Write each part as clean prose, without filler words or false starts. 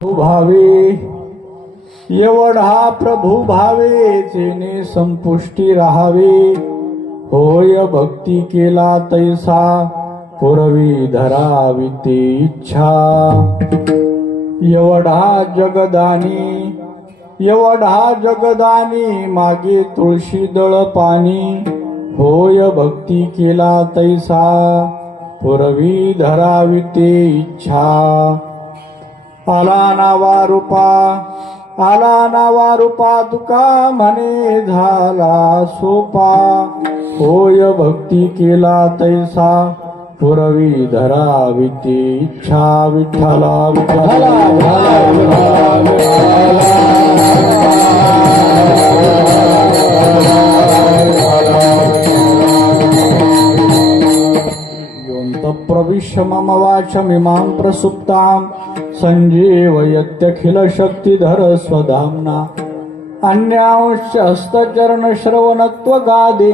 भावे एवढा प्रभू भावे तेने संपुष्टी राहावे होय भक्ती केला तैसा पुरवी धरावी ते इच्छा एवढा जगदानी मागे तुळशी दळ पाणी होय भक्ती केला तैसा पुरवी धरावी ते इच्छा आला नावा रूपा तुका म्हणे झाला सोपा होय भक्ती केला तैसा पुरवी धरावी ती इच्छा विठ्ठला विठ्ठला प्रविश्य मम वाचमिमां प्रसुप्तां संजीवयत्यखिल शक्तिधर स्वधाम्ना अन्यांश हस्तचरण श्रवणत्वगादे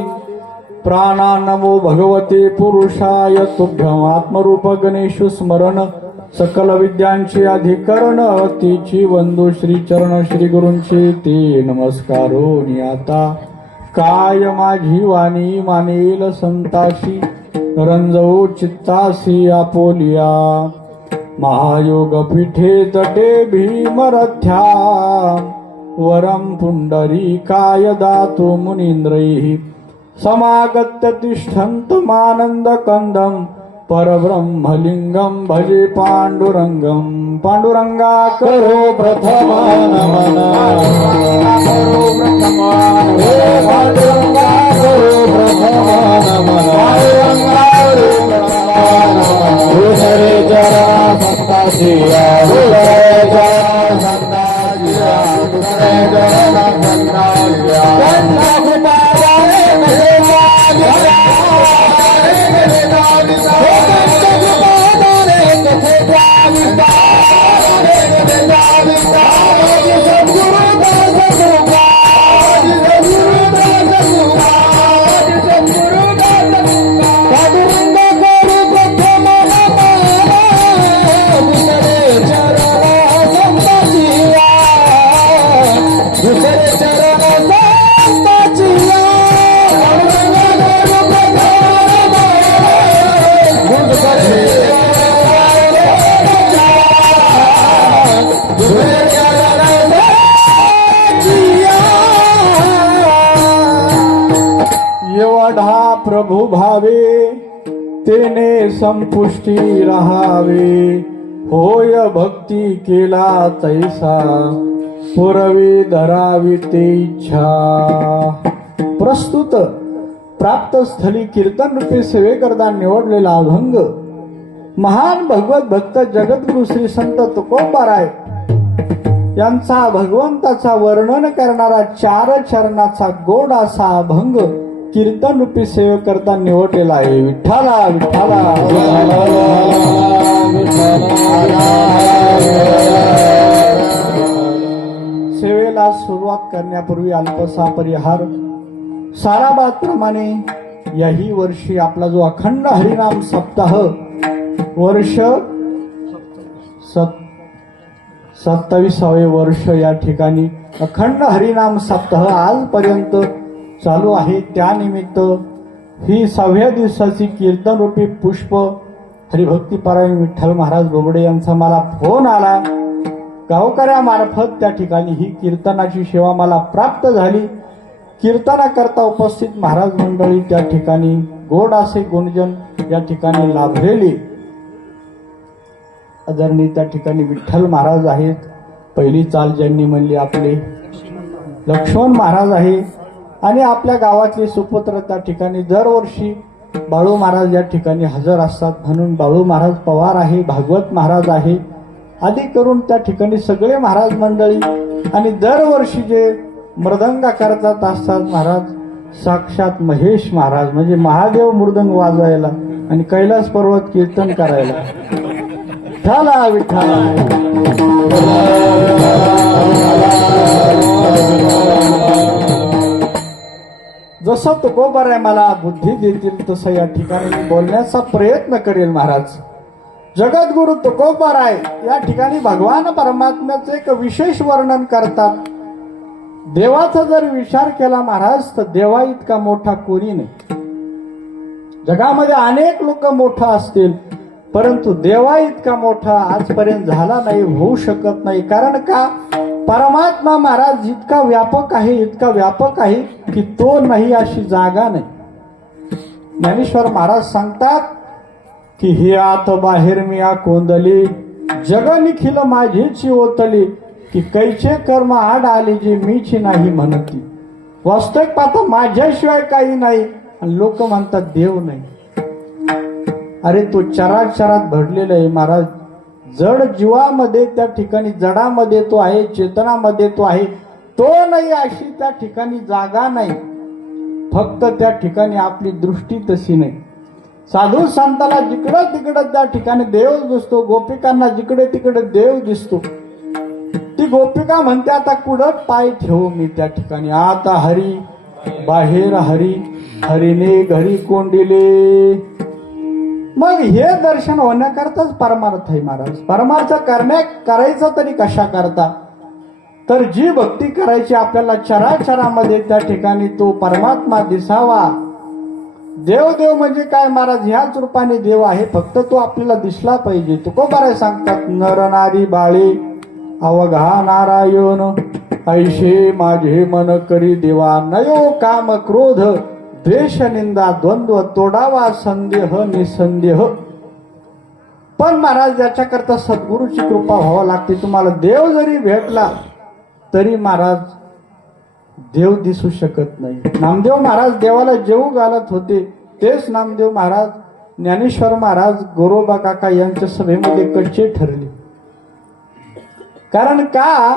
प्राणा नमो भगवते पुरुषाय तुभ्यं आत्मरूप गणेश स्मरण सकल विद्यांचे अधिकरण तीची वंदू श्री चरण श्री गुरूंचे ते नमस्कारो नियाता काय माझी वाणी मानेल संताशी रंजवू चित्तासी आपोलिया महायोग पीठे तटे भीमरथ्या वरम पुंडरीकाय दातु मुनींद्रैः समागत्य तिष्ठन्तमानंद कंदम परब्रह्मलिंगम भजे पांडुरंगम पांडुरंगा करो प्रथमा नमना करो प्रथमा पांडुरंगा करो प्रथमा नमना हरे जरा संताजिया हरे जरा संताजिया हरे जरा संताजिया प्रभु भावे तेने संपुष्टी राहावे होय भक्ती केला तैसा पुरवी धरावी ते इच्छा. प्रस्तुत प्राप्त स्थली कीर्तन रूपी सेवेकरता निवडलेला अभंग महान भगवत भक्त जगद्गुरु श्री संत तुकोबाराय यांचा भगवंताचा वर्णन करणारा 4 चरणाचा गोड असा अभंग कीर्तन रूपी सेवेकरता निवडलेला आहे. विठ्ठला विठ्ठला सेवेला सुरुवात करण्यापूर्वी अल्पसा परिहार. साराबाद प्रमाणे याही वर्षी आपला जो अखंड हरिनाम सप्ताह वर्ष 27वे वर्ष या ठिकाणी अखंड हरिनाम सप्ताह आजपर्यंत चालू आहे. त्यानिमित्त ही 6व्या दिवसाची कीर्तन रूपी पुष्प हरिभक्तीपरायण विठ्ठल महाराज बोबडे यांचा मला फोन आला. गावकऱ्यामार्फत त्या ठिकाणी ही कीर्तनाची सेवा मला प्राप्त झाली. कीर्तनाकरता उपस्थित महाराज मंडळी त्या ठिकाणी गोड असे गुणजन या ठिकाणी लाभलेली आदरणीय त्या ठिकाणी विठ्ठल महाराज आहेत. पहिली चाल ज्यांनी म्हणली आपले लक्ष्मण महाराज आहे आणि आपल्या गावातले सुपुत्र त्या ठिकाणी दरवर्षी बाळू महाराज या ठिकाणी हजर असतात म्हणून बाळू महाराज पवार आहे, भागवत महाराज आहे आदी करून त्या ठिकाणी सगळे महाराज मंडळी आणि दरवर्षी जे मृदंगा करतात असतात महाराज साक्षात महेश महाराज म्हणजे महादेव मृदंग वाजवायला आणि कैलास पर्वत कीर्तन करायला. विठ्ठला विठ्ठला जसं तुकोबाराय मला बुद्धी देतील तसं या ठिकाणी बोलण्याचा प्रयत्न करेल महाराज. जगद्गुरु तुकोबाराय या ठिकाणी भगवान परमात्म्याचे एक विशेष वर्णन करतात. देवाचा जर विचार केला महाराज तर देवा इतका मोठा कोणी नाही. जगामध्ये अनेक लोक मोठा असतील परंतु देवा इतका मोठा आजपर्यंत झाला नाही, होऊ शकत नाही. कारण का? परमात्मा महाराज इतका व्यापक आहे, इतका व्यापक आहे की तो नाही अशी जागा नाही. ज्ञानेश्वर महाराज सांगतात की हे आत बाहेर मी कोंदली, जग निखिल माझीची ओतली, की कैचे कर्म आड आले जे मीची नाही म्हणती. वास्तविक पाहता माझ्याशिवाय काही नाही आणि लोक म्हणतात देव नाही. अरे तो चराचरात भरलेला आहे महाराज. जड जीवामध्ये त्या ठिकाणी जडामध्ये तो आहे, चेतनामध्ये तो आहे. तो नाही अशी त्या ठिकाणी जागा नाही. फक्त त्या ठिकाणी आपली दृष्टी तशी नाही. साधू संताला जिकडं तिकडं त्या ठिकाणी देव दिसतो, गोपिकांना जिकडे तिकडे देव दिसतो. ती गोपिका म्हणते आता कुठं पाय ठेवू मी त्या ठिकाणी. आता हरी बाहेर हरी, हरीने घरी कोंडिले. मग हे दर्शन होण्याकरताच परमार्थ आहे महाराज. परमार्थ करायचं तरी कशा करता? तर जी भक्ती करायची आपल्याला चराचरामध्ये त्या ठिकाणी तो परमात्मा दिसावा. देव देव म्हणजे काय महाराज? ह्याच रूपाने देव आहे, फक्त तो आपल्याला दिसला पाहिजे. तुकोबाराय सांगतात नर नारी बाळे अवघा नारायण, ऐशे माझे मन करी देवा. नयो काम क्रोध द्वेष निंदा द्वंद्व, तोडावा संदेह निसंदेह. पण महाराज याच्याकरता सद्गुरूची कृपा व्हावं लागते. तुम्हाला देव जरी भेटला तरी महाराज देव दिसू शकत नाही. नामदेव महाराज देवाला जेवू घालत होते तेच नामदेव महाराज, ज्ञानेश्वर महाराज, गोरोबा काका यांच्या सभेमध्ये कच्चे ठरले. कारण का?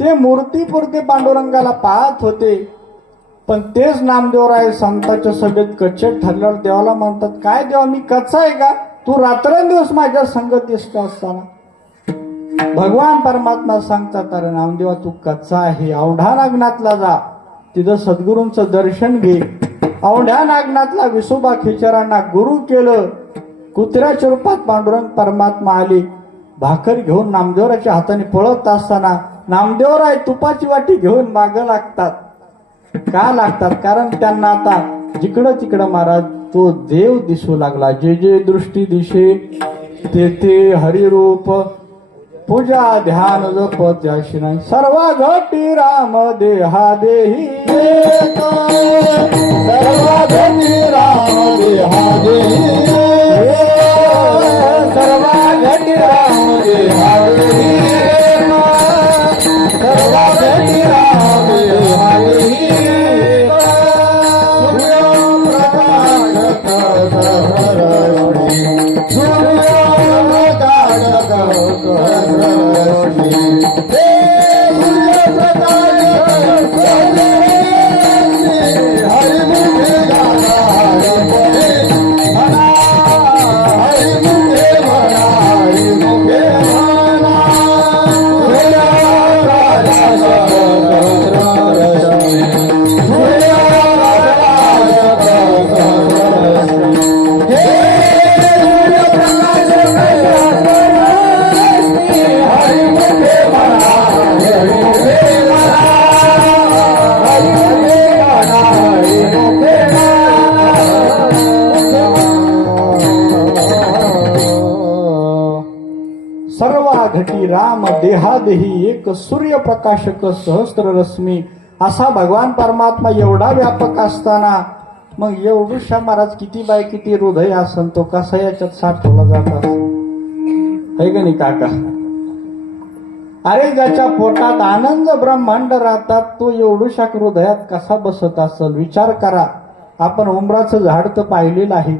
ते मूर्तीपुरते पांडुरंगाला पाहत होते. पण तेच नामदेवराय संतांच्या सभेत कच्चे ठरल्यावर देवाला म्हणतात काय देवा मी कच्चा आहे का? तू रात्रंदिवस माझ्या संगत दिसतो असताना. भगवान परमात्मा सांगतात अरे नामदेवा तू कच्चा आहे. औंढा नागनाथला जा, तिथं सद्गुरूंचं दर्शन घे. औंढा नागनाथला विसोबा खेचरांना गुरु केलं. कुत्र्याच्या रूपात पांडुरंग परमात्मा आले. भाकर घेऊन नामदेवराच्या हाताने पळत असताना नामदेवराय तुपाची वाटी घेऊन मागं लागतात. का लागतात? कारण त्यांना आता जिकडं तिकडं महाराज तो देव दिसू लागला. जे जे दृष्टी दिशे ते ते हरिरूप, पूजा ध्यान जप त्याशी नाही. सर्व घटी राम देहा देही, सर्व घटी राम देहा देही, सर्व घटी राम देहा देही, सर्व घटी राम देहा देही. घटी राम देहादेही, एक सूर्यप्रकाशक सहस्त्र रश्मी. असा भगवान परमात्मा एवढा व्यापक असताना मग एवढूशा महाराज किती बाय किती हृदय असन तो कसा याच्यात साठवला जात आहे का नाही काका? अरे ज्याच्या पोटात आनंद ब्रह्मांड राहतात तो एवढूशा हृदयात कसा बसत असेल? विचार करा. आपण उंबराचं झाड तर पाहिलेलं आहे.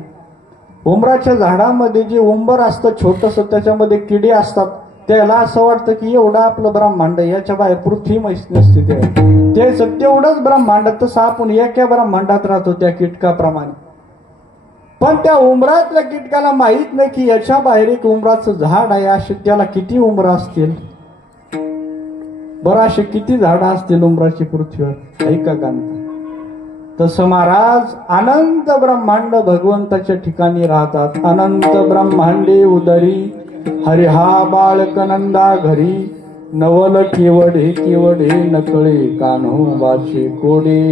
उंबराच्या झाडामध्ये जे उंबर असतं छोटस त्याच्यामध्ये किडे असतात. त्याला असं वाटतं की एवढं आपलं ब्रह्मांड, याच्या बाहेर पृथ्वी नसते. ते तेवढंच ब्रह्मांड, तसं आपण एका ब्रह्मांडात राहतो त्या कीटकाप्रमाणे. पण त्या उंबरातल्या कीटकाला माहित नाही की याच्या बाहेर एक उंबराचं झाड आहे. असे त्याला किती उंबर असतील बरं? असे किती झाडं असतील उंबराची पृथ्वीवर? ऐका गाणं. तसं महाराज अनंत ब्रह्मांड भगवंताच्या ठिकाणी राहतात. अनंत ब्रह्मांडे उदरी हरिहा बाळक नंदा घरी नवल केवढे नकळे कान्होबाचे कोडे.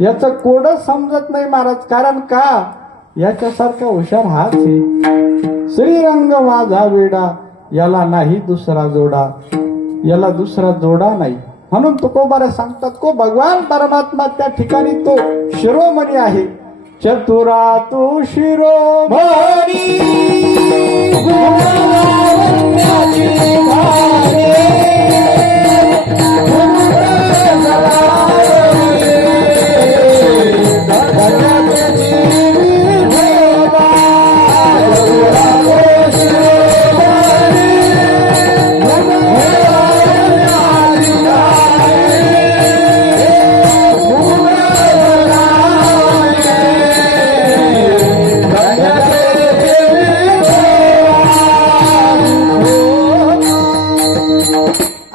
याचं कोडच समजत नाही महाराज. कारण का याच्यासारखा हुशार हाच आहे. श्रीरंग माझा वेडा याला नाही दुसरा जोडा. याला दुसरा जोडा नाही. म्हणून तुकोबारा सांगतात को भगवान परमात्मा त्या ठिकाणी तो शिरोमणी आहे. चतुरा तो शिरोमणी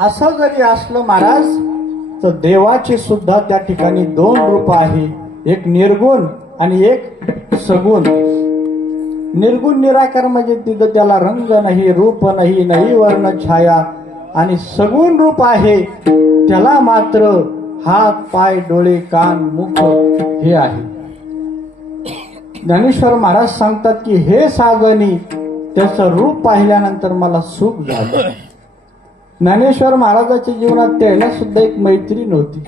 असं जरी असलं महाराज तर देवाचे सुद्धा त्या ठिकाणी दोन रूप आहे. एक निर्गुण आणि एक सगुण. निर्गुण निराकार म्हणजे तिथं त्याला रंग नाही, रूप नाही, नाही वर्ण छाया. आणि सगुण रूप आहे त्याला मात्र हात पाय डोळे कान मुख हे आहे. ज्ञानेश्वर महाराज सांगतात की हे साधनी त्याचं रूप पाहिल्यानंतर मला सुख झालं. ज्ञानेश्वर महाराजाच्या जीवनात त्याला सुद्धा एक मैत्रीण होती.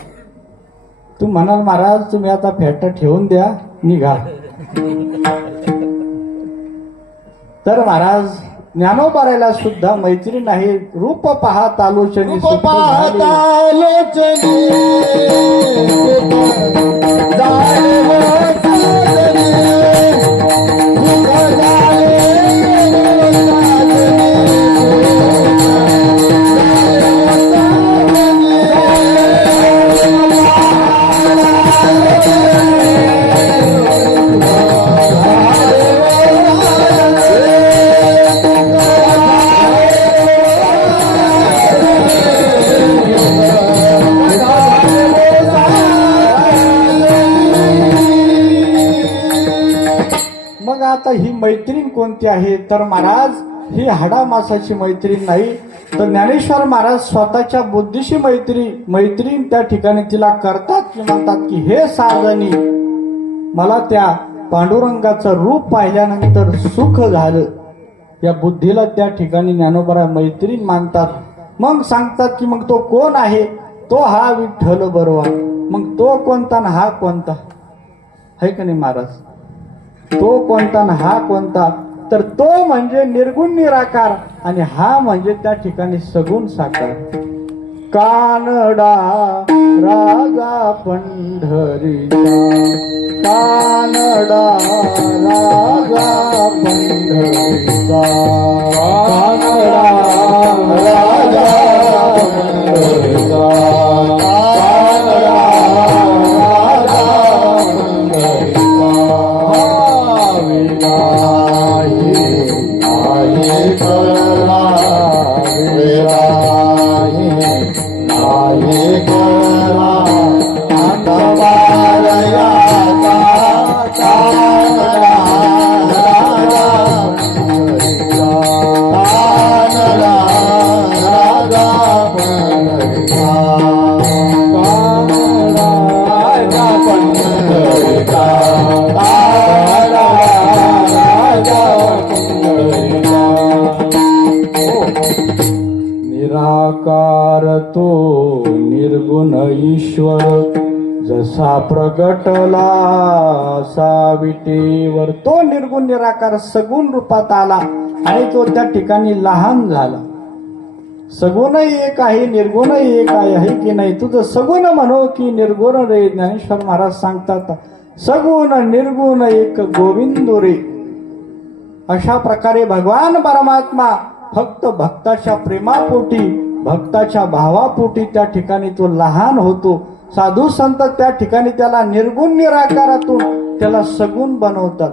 तू म्हणाल महाराज तुम्ही आता फेटा ठेवून द्या निघा. तर महाराज ज्ञानोबारायला सुद्धा मैत्रीण आहे. रूप पाहत आलोचनी आता ही मैत्रीण कोणती आहे तर महाराज ही हाडा मासाची मैत्रीण नाही तर ज्ञानेश्वर महाराज स्वतःच्या बुद्धीशी मैत्रीण त्या ठिकाणी तिला करतात की म्हणतात की हे साधनी मला त्या पांडुरंगाचं रूप पाहिल्यानंतर सुख झालं. या बुद्धीला त्या ठिकाणी ज्ञानोबा मैत्रीण मानतात. मग सांगतात की मग तो कोण आहे. तो हा विठ्ठल बरोवा. मग तो कोणता ना हा कोणता आहे का नाही महाराज. तो कोणता ना हा कोणता तर तो म्हणजे निर्गुण निराकार आणि हा म्हणजे त्या ठिकाणी सगुण साकार. कानडा राजा पंढरीचा कानडा राजा पंढरीचा कानडा राजा पंढरीचा तो निर्गुण ईश्वर जसा प्रगटला साविटेवर. तो निर्गुण निराकार सगुण रूपात आला आणि तो त्या ठिकाणी लहान झाला. सगुणही एक आहे निर्गुणही एक आहे की नाही. तुझं सगुण म्हणो की निर्गुण रे. ज्ञानेश्वर महाराज सांगतात सगुण निर्गुण एक गोविंद रे. अशा प्रकारे भगवान परमात्मा फक्त भक्ताच्या प्रेमापोटी भक्ताच्या भावापोटी त्या ठिकाणी तो लहान होतो. साधू संत त्या ठिकाणी त्याला निर्गुण निराकारातून त्याला सगुण बनवतात.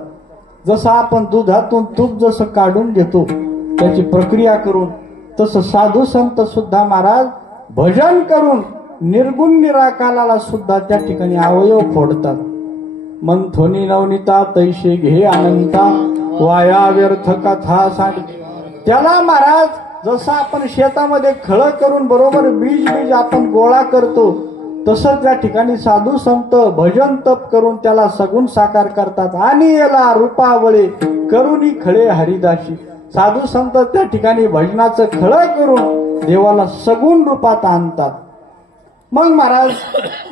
जसं आपण दुधातून तूप जसं काढून घेतो त्याची प्रक्रिया करून तसं साधू संत सुद्धा महाराज भजन करून निर्गुण निराकाराला सुद्धा त्या ठिकाणी अवयव फोडतात. मंथोनी नवनीता तैशे घे अनंता वाया व्यर्थ कथा सांग. त्याला महाराज जसं आपण शेतामध्ये खळ करून बरोबर बीज आपण गोळा करतो तसं त्या ठिकाणी साधू संत भजन तप करून त्याला सगुण साकार करतात. आणि याला रूपावळे करुणी खळे हरिदासी. साधू संत त्या ठिकाणी भजनाचं खळ करून देवाला सगुण रूपात आणतात. मग महाराज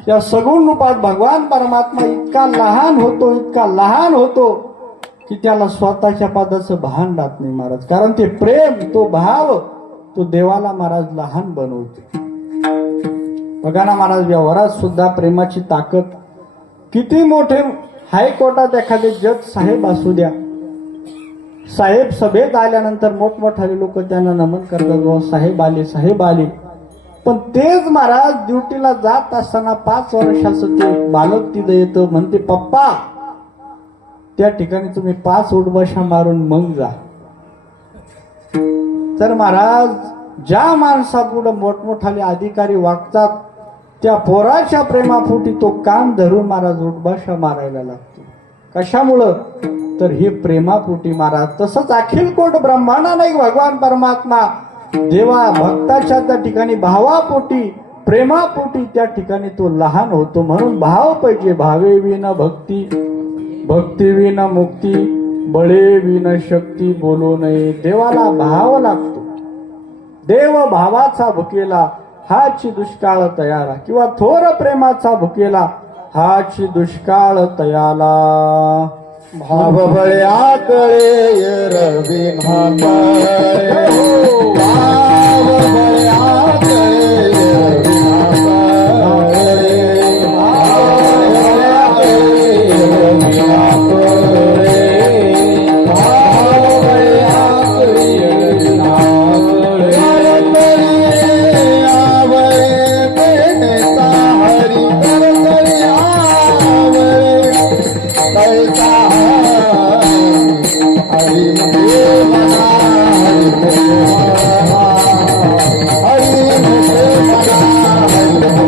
या सगुण रूपात भगवान परमात्मा इतका लहान होतो की त्याला स्वतःच्या पदाचं भान राहत नाही महाराज. कारण ते प्रेम, तो भाव, तो देवाला महाराज लहान बनवते. बघा ना महाराज, व्यवहारात सुद्धा प्रेमाची ताकद किती मोठे. हायकोर्टात एखादे जज साहेब असू द्या, साहेब सभेत आल्यानंतर मोठमोठाले लोक त्यांना नमन करतात, साहेब आले. पण तेच महाराज ड्युटीला जात असताना 5 वर्षाचं ते बालक तिथं येतं, म्हणते पप्पा त्या ठिकाणी तुम्ही 5 उठबशा मारून मग जा. तर महाराज ज्या माणसापुढे मोठमोठाले अधिकारी वागतात त्या पोराच्या प्रेमापोटी तो कान धरून महाराज उठबशा मारायला लागतो. कशामुळं? तर हे प्रेमापोटी महाराज. तसंच अखिल कोट ब्रह्मांडा नाही भगवान परमात्मा देवा भक्ताच्या त्या ठिकाणी भावापोटी, प्रेमापोटी त्या ठिकाणी तो लहान होतो. म्हणून भाव पाहिजे. भावे विना भक्ती, भक्ती विना मुक्ती, बळे विना शक्ती बोलू नये. देवाला भाव लागतो. देव भावाचा भुकेला हाची दुष्काळ तयारा, किंवा थोर प्रेमाचा भुकेला हाची दुष्काळ तयाला. भाव बळ्या कळे रवी भाकळे, भाव बळ्या कळे रवी भाकळे, भाव बळ्या कळे रवी भाकळे, भाव बळ्या कळे रवी भाकळे. आवळे बेटा हरी करतरी आवळे कैसा हरी मुखे मना, हरी मुखे मना, हरी मुखे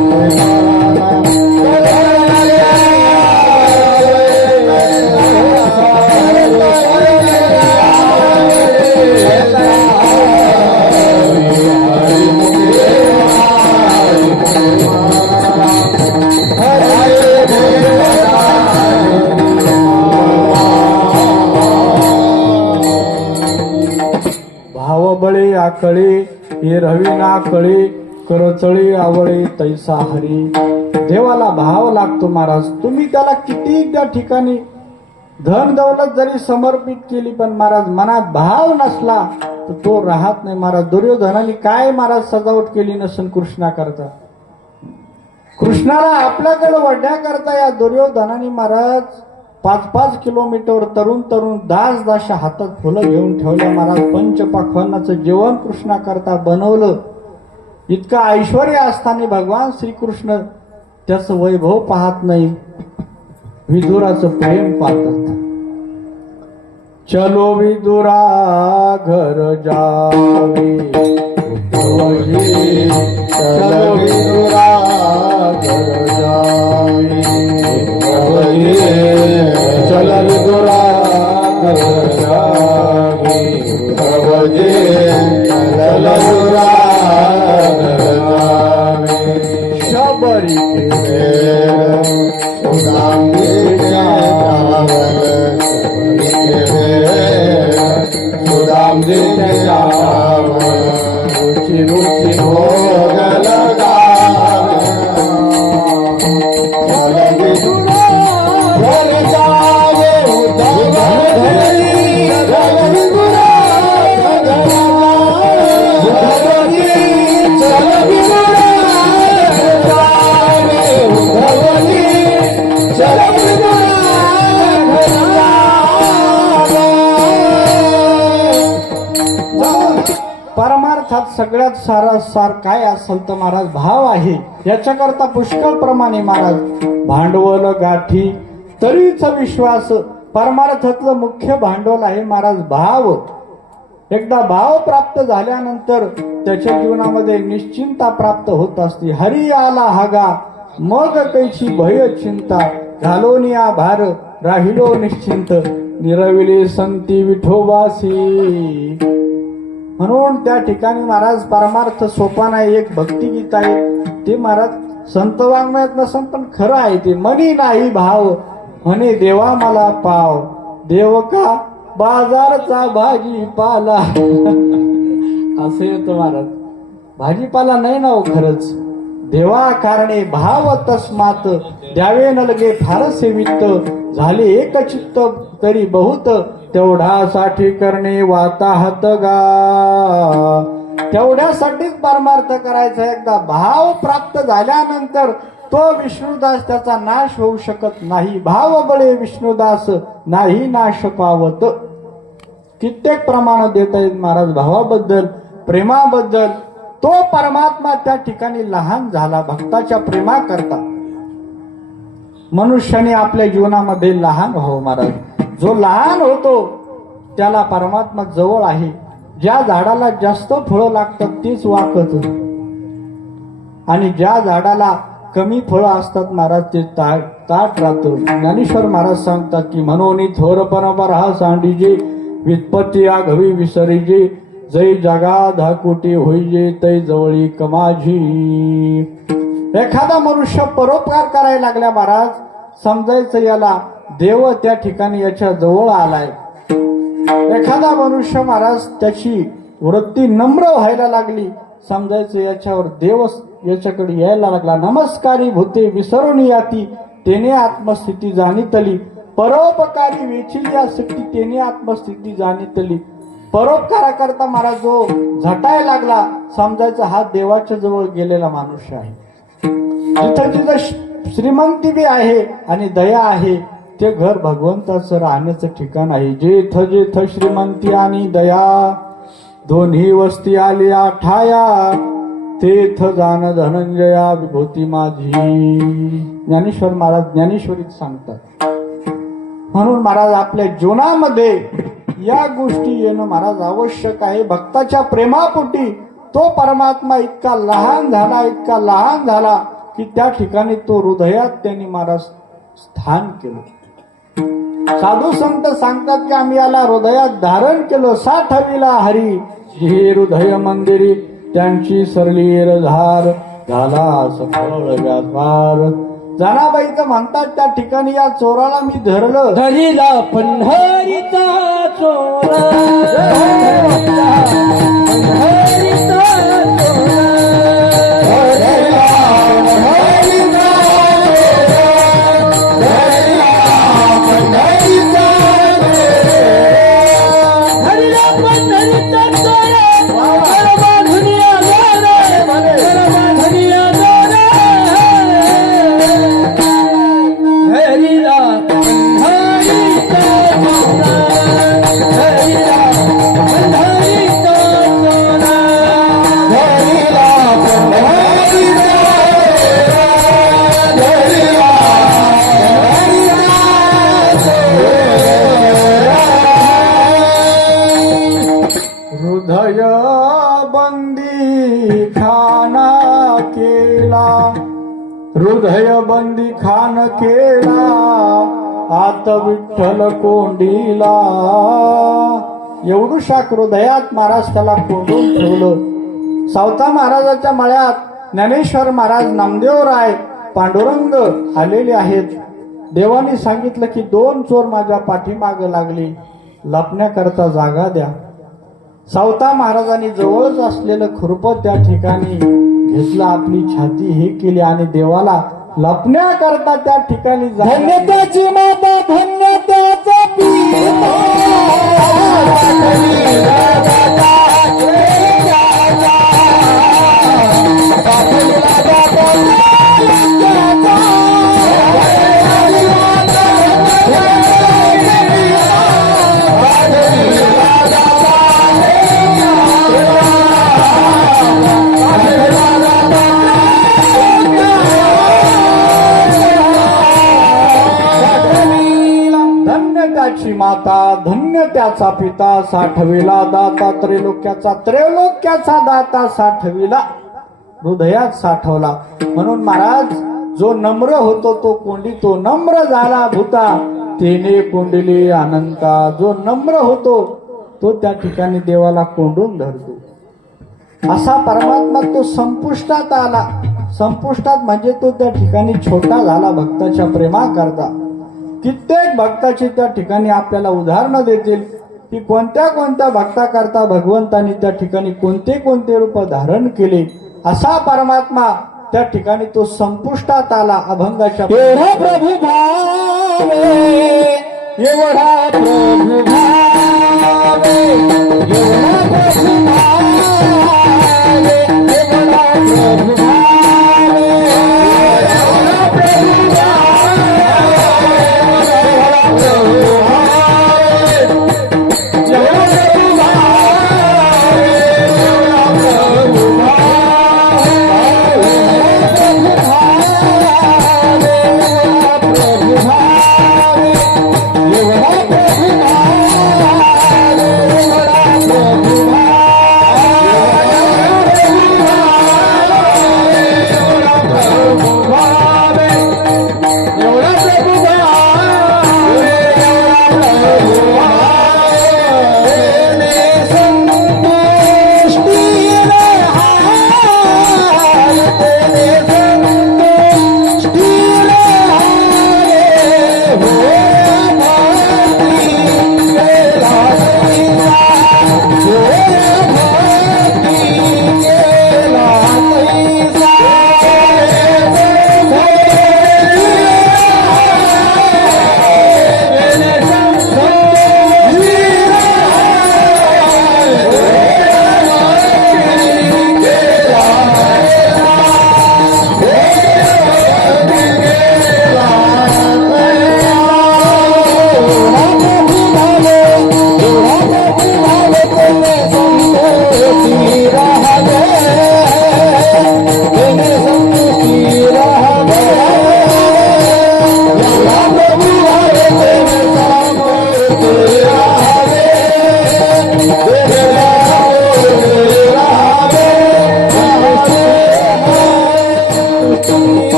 बळे आकळे हे रवी ना कळे, करचळे आवळे तैसा हरी. देवाला भाव लागतो महाराज. तुम्ही त्याला किती त्या ठिकाणी धन दौलत जरी समर्पित केली पण महाराज मनात भाव नसला तर तो राहत नाही महाराज. दुर्योधनाने काय महाराज सजावट केली नसेल कृष्णा करता. कृष्णाला आपल्याकडे वड्या करता या दुर्योधनाने महाराज 5-5 किलोमीटर तरुण दास हातात फुलं घेऊन ठेवल्या महाराज. पंचपाखवानाचं जेवण कृष्णा करता बनवलं. इतकं ऐश्वर्य असताना भगवान श्रीकृष्ण त्याचं वैभव पाहत नाही, विदुराचं प्रेम पाहतात. चलो विदुरा घर जावे, चलो विदुरा घर जावे, चल विदुरा घर जावे, चल विदुरा घर जावे. शबरी सुदाम रुचि रुचि भोग लगा परमार्थात सगळ्यात सार काय असेल तर महाराज भाव आहे. याच्याकरता पुष्कळ प्रमाणे महाराज भांडवल गाठी तरीच विश्वास. परमार्थातलं मुख्य भांडवल आहे महाराज भाव. एकदा भाव प्राप्त झाल्यानंतर त्याच्या जीवनामध्ये निश्चिंता प्राप्त होत असते. हरी आला हागा मग कैची भय चिंता, घालून या भार राहिलो निश्चिंत निरविले संती विठोबासी. म्हणून त्या ठिकाणी महाराज परमार्थ सोपान आहे, एक भक्तिगीत आहे. ते महाराज संत वाङ्मयात नसन पण खरं आहे ते. मनी नाही भाव म्हणे देवा मला पाव, देव का बाजारचा भाजीपाला. असं येतं महाराज. भाजीपाला नाही ना हो खरंच. देवा कारणे भाव तस्मात द्यावे न लगे फारसे वित्त, झाले एक चित्त तरी बहुत तेवढ्यासाठी करणे वाताहत गा. तेवढ्यासाठीच परमार्थ करायचा. एकदा भाव प्राप्त झाल्यानंतर तो विष्णुदास त्याचा नाश होऊ शकत नाही. भाव बळे विष्णुदास नाही नाश पावत. कित्येक प्रमाण देता येत महाराज भावाबद्दल, प्रेमाबद्दल. तो परमात्मा त्या ठिकाणी लहान झाला भक्ताच्या प्रेमा करता. मनुष्याने आपल्या जीवनामध्ये लहान व्हावं महाराज. जो लहान होतो त्याला परमात्मा जवळ आहे. ज्या झाडाला जास्त फळं लागतात तेच वाकत, आणि ज्या झाडाला कमी फळं असतात महाराज ते ताट राहतो. ज्ञानेश्वर महाराज सांगतात की म्हणून थोर परंपरा सांडीजे, व्युत्पत्ती आघवी विसरीजे, जै जगा धाकुटी होईजे तै जवळी कमाझी. एखादा मनुष्य परोपकार करायला लागल्या महाराज समजायचं याला देव त्या ठिकाणी याच्या जवळ आलाय. एखादा मनुष्य महाराज त्याची वृत्ती नम्र व्हायला लागली समजायचं याच्यावर देव याच्याकडे यायला लागला. नमस्कारी भूते विसरून याती तेने आत्मस्थिती जाणीतली, परोपकारी वेचिली आसक्ती तेने आत्मस्थिती जाणीतली. परोपकाराकरता महाराज जो झटायला लागला समजायचं हा देवाच्या जवळ गेलेला मनुष्य आहे. जिथं जिथं श्रीमंती बी आहे आणि दया आहे ते घर भगवंताचं राहण्याचं ठिकाण आहे. जेथ जेथ श्रीमंती आणि दया दोन्ही वस्ती आल्या ठाया, तेथ जाण धनंजया विभूती माझी. ज्ञानेश्वर महाराज ज्ञानेश्वरीत सांगतात. म्हणून महाराज आपल्या जीवनामध्ये या गोष्टी येणं महाराज आवश्यक आहे. भक्ताच्या प्रेमापोटी तो परमात्मा इतका लहान झाला, इतका लहान झाला की त्या ठिकाणी तो हृदयात त्यांनी महाराज स्थान केलं. साधू संत सांगतात की आम्ही याला हृदयात धारण केलं. साठविला हरी हे हृदय मंदिरी, त्यांची सरली रधार झाला सफळ व्यापार. जनाबाई तर म्हणतात त्या ठिकाणी या चोराला मी धरलं, धरिला पंढरीचा चोरा, हृदय बंदी खाना केला, हृदय बंदी खान केला, आत विठ्ठल कोंडीला. एवढूशाक हृदयात महाराज त्याला कोंडून ठेवलं. सावता महाराजाच्या मळ्यात ज्ञानेश्वर महाराज, नामदेवराय, पांडुरंग आलेले आहेत. देवाने सांगितलं की 2 चोर माझ्या पाठीमागे लागले, लपण्याकरता जागा द्या. सावता महाराजांनी जवळच असलेलं खुरपं त्या ठिकाणी घेतलं, आपली छाती हे केली आणि देवाला लपण्याकरता त्या ठिकाणी धन्य त्याची माता, धन्य त्याचा पिता. माता, धन्य त्याचा पिता, साठविला दाता त्रैलोक्याचा दाता साठविला, हृदयात साठवला. म्हणून महाराज जो नम्र होतो तो कोंडितो, नम्र झाला भूता तेने कोंडिले अनंता. जो नम्र होतो तो त्या ठिकाणी देवाला कोंडून धरतो. असा परमात्मा तो संपुष्टात आला. संपुष्टात म्हणजे तो त्या ठिकाणी छोटा झाला भक्ताच्या प्रेमाकरता. कित्येक भक्ताची त्या ठिकाणी आपल्याला उदाहरणं देतील की कोणत्या कोणत्या भक्ताकरता भगवंतांनी त्या ठिकाणी कोणते कोणते रूप धारण केले. असा परमात्मा त्या ठिकाणी तो संपुष्टात आला अभंगाच्या. एवढा प्रभू भावे, एवढा प्रभू भावे, एवढा प्रभू भावे, एवढा प्रभू भावे, एवढा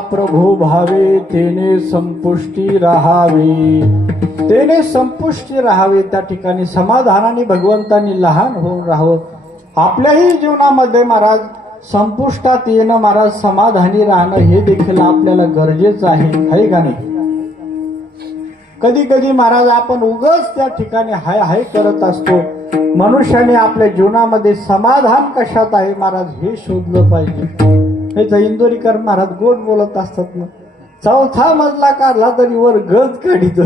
प्रभू प्रभू भावे तेने संपुष्टी राहावी. तेने संपुष्टी राहावे. त्या ठिकाणी समाधानाने भगवंतांनी लहान होऊन राहावं. आपल्याही जीवनामध्ये महाराज संपुष्टात येणं, महाराज समाधानी राहणं हे देखील आपल्याला गरजेचं आहे का नाही? कधी कधी महाराज आपण उगाच त्या ठिकाणी हाय हाय करत असतो. मनुष्याने आपल्या जीवनामध्ये समाधान कशात आहे महाराज हे शोधलं पाहिजे. हे इंदोरीकर महाराज गोड बोलत असतात ना, चौथा मजला काढला तरी वर गज काढितो.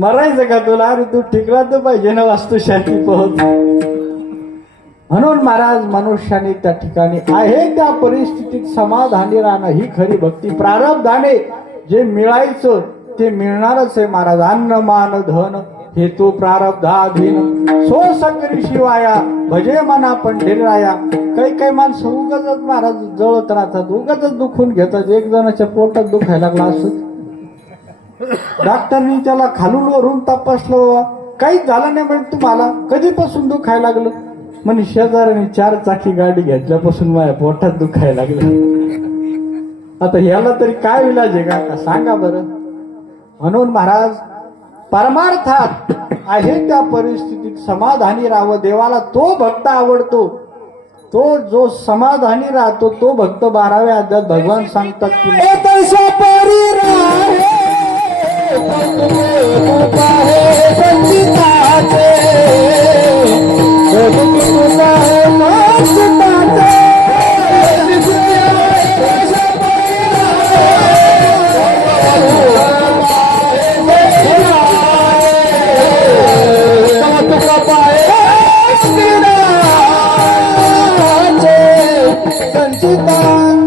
मरायचं का तुला? अरे तू टिकला तर पाहिजे ना वास्तुशांती पोहोच. म्हणून महाराज मनुष्याने त्या ठिकाणी आहे त्या परिस्थितीत समाधानी राहणं ही खरी भक्ती. प्रारब्धाने जे मिळायचं ते मिळणारच आहे महाराज. अन्न मान धन हे तो प्रारब्धाधीन. सो सकरी शिवाया भजे मना पंढरीराया. काही माणसं उगाच महाराज जळत राहतात, उगाच दुखून घेतात. एक जणाच्या पोटात दुखायला लागला असं डॉक्टरनी त्याला खालून वरून तपासलं, काहीच झालं नाही म्हणजे तुम्हाला कधीपासून दुखायला लागलं म्हणे शेजाऱ्याने 4 चाकी गाडी घेतल्यापासून माझ्या पोटात दुखायला लागलं. आता ह्याला तरी काय इलाज आहे का सांगा बरं. म्हणून महाराज परमार्थात आहे त्या परिस्थितीत समाधानी राहावं. देवाला तो भक्त आवडतो. तो जो समाधानी राहतो तो भक्त 12व्या अध्यायात भगवान सांगतात की तैसा परी राहे कृपा है संचिताचे, कृपा है संचिताचे.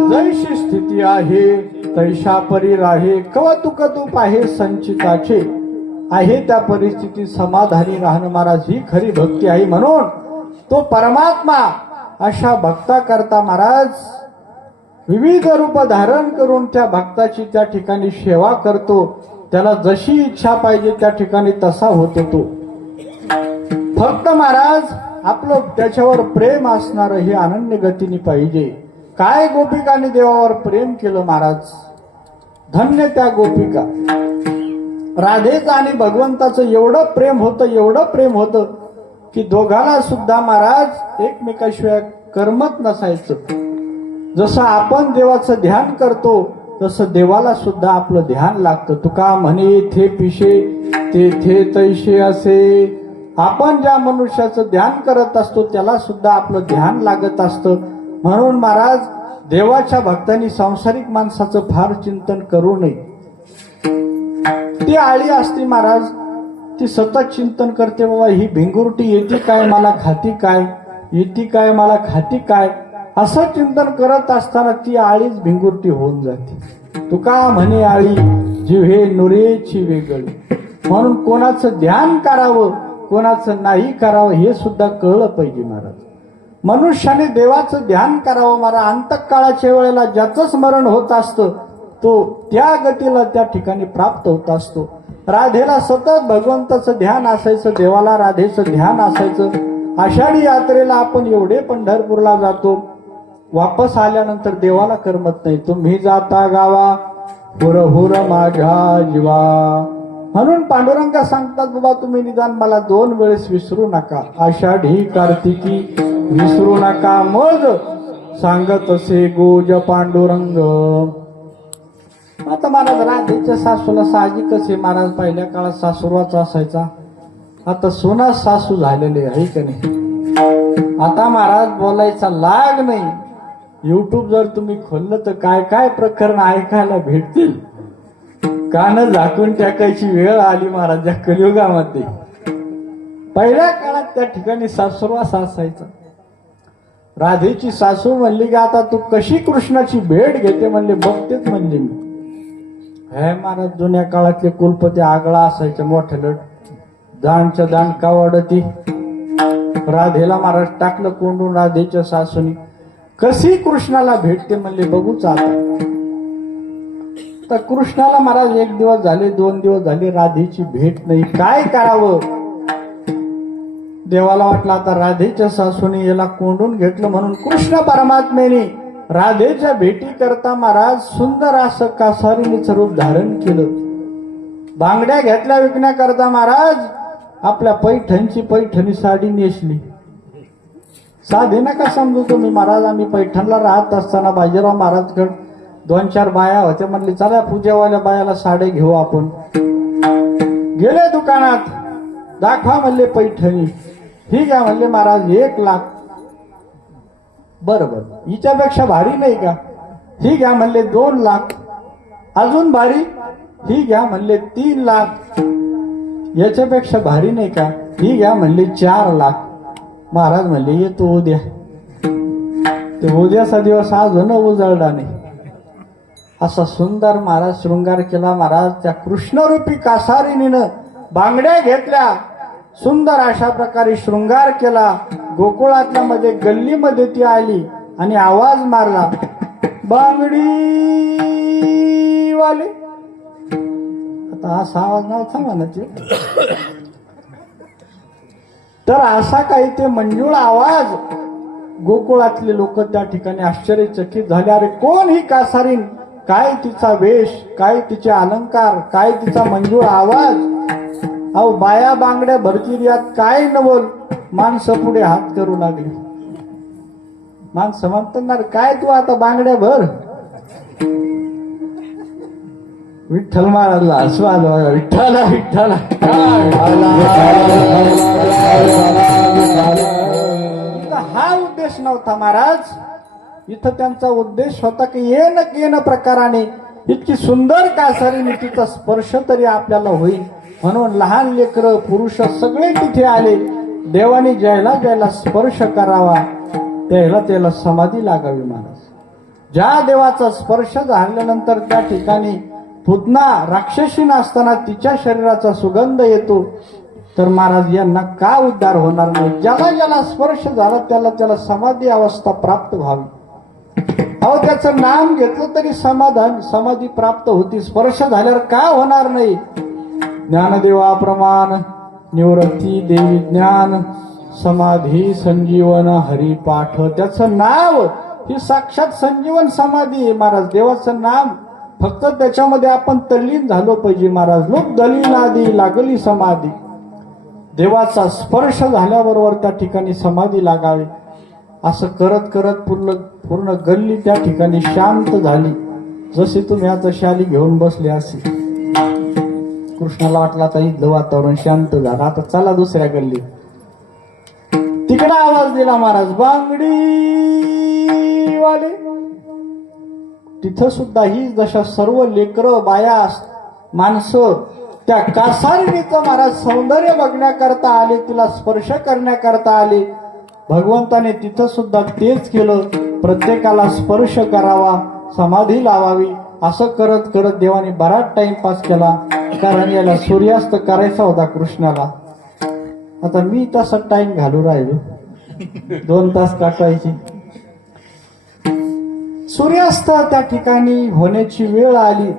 जैशी स्थिती आहे तैशा परी राहे. कौतुक तूप आहे संचिताचे. आहे त्या परिस्थितीत समाधानी राहणं महाराज ही खरी भक्ती आहे. म्हणून तो परमात्मा अशा भक्ता करता महाराज विविध रूप धारण करून त्या भक्ताची त्या ठिकाणी सेवा करतो. त्याला जशी इच्छा पाहिजे त्या ठिकाणी तसा होतो तो. फक्त महाराज आपलं त्याच्यावर प्रेम असणार हे अनन्य गतीने पाहिजे. काय गोपिकांनी देवावर प्रेम केलं महाराज. धन्य त्या गोपिका. राधेचं आणि भगवंताचं एवढं प्रेम होतं की दोघांना सुद्धा महाराज एकमेकाशिवाय करमत नसायचं. जसं आपण देवाचं ध्यान करतो तसं देवाला सुद्धा आपलं ध्यान लागतं. तुका म्हणे थे पिशे ते तैशे असे. आपण ज्या मनुष्याचं ध्यान करत असतो त्याला सुद्धा आपलं ध्यान लागत असतं. म्हणून महाराज देवाच्या भक्तांनी सांसारिक माणसाचं फार चिंतन करू नये. ती आळी असते महाराज, ती सतत चिंतन करते बाबा ही भिंगुरटी येते काय मला खाती काय, येते काय मला खाती काय, असं चिंतन करत असताना ती आळीच भिंगुरटी होऊन जाते. तुका म्हणे आळी जिव्हे नुरेची वेगळी. म्हणून कोणाचं ध्यान करावं कोणाचं नाही करावं हे सुद्धा कळलं पाहिजे महाराज. मनुष्याने देवाचं ध्यान करावं महाराज. अंतकाळाच्या वेळेला ज्याचं स्मरण होत असतं तो त्या गतीला त्या ठिकाणी प्राप्त होत असतो. राधेला सतत भगवंताचं ध्यान असायचं, देवाला राधेचं ध्यान असायचं. आषाढी यात्रेला आपण एवढे पंढरपूरला जातो, वापस आल्यानंतर देवाला करमत नाही. तुम्ही जाता गावा हुर हुर माझ्या जीवा. म्हणून पांडुरंगा सांगतात बाबा तुम्ही निदान मला 2 वेळेस विसरू नका. आषाढी कार्तिकी विसरू नका मज सांगत असे गोज पांडुरंग. आता महाराज राधेच्या सासूला साहजिकच आहे महाराज. पहिल्या काळात सासूरवाचा असायचा, आता सोना सासू झालेले आहे का नाही. आता महाराज बोलायचा लाग नाही. युट्यूब जर तुम्ही खोललं तर काय काय प्रकरण ऐकायला भेटतील. कान झाकून टाकायची वेळ आली महाराज या कलियुगामध्ये. पहिल्या काळात त्या ठिकाणी सासूरवास असायचा. राधेची सासू म्हणली की आता तू कशी कृष्णाची भेट घेते म्हणले. बघतेच म्हणले मी. हे महाराज जुन्या काळातले कुलपती आगळा असायचे मोठ्या दाणच्या दाण कावडती. राधेला महाराज टाकलं कोंडून. राधेच्या सासूनी कशी कृष्णाला भेटते म्हणले बघूच आता. तर कृष्णाला महाराज 1 दिवस झाले 2 दिवस झाले राधेची भेट नाही. काय करावं. देवाला वाटलं आता राधेच्या सासूने याला कोंडून घेतलं म्हणून कृष्ण परमात्मेने राधेच्या भेटी करता महाराज सुंदर असं कासारीचं रूप धारण केलं. बांगड्या घेतल्या विकण्याकरता महाराज आपल्या पैठणी साडी नेसली. साधे नका समजू तुम्ही महाराज. आम्ही पैठणला राहत असताना बाजीराव महाराजकडे 2-4 बाया होत्या. म्हणले चला पूजेवाल्या बायाला साड्या घेऊ आपण. गेले दुकानात. दाखवा म्हणले पैठणी. ही घ्या म्हणले महाराज 1 लाख. बरोबर हिच्यापेक्षा भारी नाही का. ही घ्या म्हणले 2 लाख. अजून भारी. ही घ्या म्हणले 3 लाख. याच्यापेक्षा भारी नाही का. ही घ्या म्हणले 4 लाख. महाराज म्हणले येतो उद्या. ते उद्याचा दिवस अजून उजळला नाही. असा सुंदर महाराज शृंगार केला. महाराज त्या कृष्णरूपी कासारिणीनं बांगड्या घेतल्या. सुंदर अशा प्रकारे शृंगार केला. गोकुळातल्या मध्ये गल्लीमध्ये ती आली आणि आवाज मारला बांगडी वाले. आता असा आवाज नव्हता म्हणायचे. तर असा काही ते मंजूळ आवाज. गोकुळातले लोक त्या ठिकाणी आश्चर्यचकित झाले. अरे कोण ही कासारीन. काय तिचा वेश, काय तिचे अलंकार, काय तिचा मंजूळ आवाज. अहो बाया बांगड्या भरतील यात काय नवल. माणसं पुढे हात करू लागली. माणसं म्हणतात काय तू आता बांगड्या भर. विठ्ठल महाराजला हसू आलं. विठ्ठला विठ्ठला हा उद्देश नव्हता महाराज. इथं त्यांचा उद्देश होता की येन प्रकाराने इतकी सुंदर कासारीने तिचा स्पर्श तरी आपल्याला होईल. म्हणून लहान लेकरं पुरुष सगळे तिथे आले. देवाने ज्याला ज्याला स्पर्श करावा त्याला समाधी लागावी महाराज. ज्या देवाचा स्पर्श झाल्यानंतर त्या ठिकाणी पुतना राक्षसीन असताना तिच्या शरीराचा सुगंध येतो. तर महाराज यांना का उद्धार होणार नाही. ज्याला ज्याला स्पर्श झाला त्याला समाधी अवस्था प्राप्त व्हावी. अहो त्याचं नाम घेतलं तरी समाधी प्राप्त होती. स्पर्श झाल्यावर का होणार नाही. ज्ञानदेवाप्रमाण निवृत्ती देवी ज्ञान समाधी संजीवन हरिपाठ. त्याचं नाव ही साक्षात संजीवन समाधी आहे महाराज. देवाचं नाम फक्त त्याच्यामध्ये आपण तल्लीन झालो पाहिजे महाराज. लोक दलील आधी लागली समाधी. देवाचा स्पर्श झाल्याबरोबर त्या ठिकाणी समाधी लागावी. असं करत करत पूर्ण गल्ली त्या ठिकाणी शांत झाली. जसे तुम्ही आता शाली घेऊन बसले असे. कृष्णाला वाटलं आता इथलं वातावरण शांत झालं, आता चला दुसऱ्या गल्ली. तिकडे आवाज दिला महाराज, बांगडी वाले. तिथं सुद्धा ही जशा सर्व लेकरं बाया माणसं त्या कासारणीचं महाराज सौंदर्य बघण्याकरता आले, तिला स्पर्श करण्याकरता आले. भगवंताने तिथं सुद्धा तेच केलं. प्रत्येकाला स्पर्श करावा, समाधी लावावी. असं करत करत देवाने बराच टाइमपास केला. कारण याला सूर्यास्त करायचा होता कृष्णाला. आता मी तसा टाइम घालू राहिलो, 2 तास काटायची. सूर्यास्त त्या ठिकाणी होण्याची वेळ आली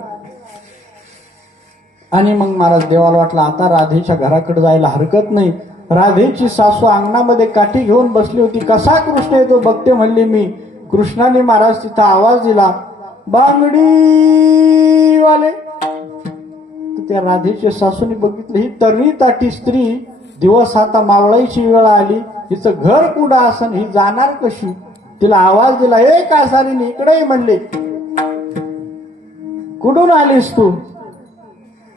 आणि मग महाराज देवाला वाटलं आता राधेच्या घराकडे जायला हरकत नाही. राधेची सासू अंगणामध्ये काठी घेऊन बसली होती. कसा कृष्ण येतो बघते म्हणली मी. कृष्णाने महाराज तिथं आवाज दिला, बांगडी वाले. त्या राधेच्या सासूने बघितलं ही तरी ताटी स्त्री, दिवस आता मावळायची वेळ आली, हिचं घर कुठं असन, ही जाणार कशी. तिला आवाज दिला, ए कासारीने इकडे म्हणले, कुठून आलीस तू.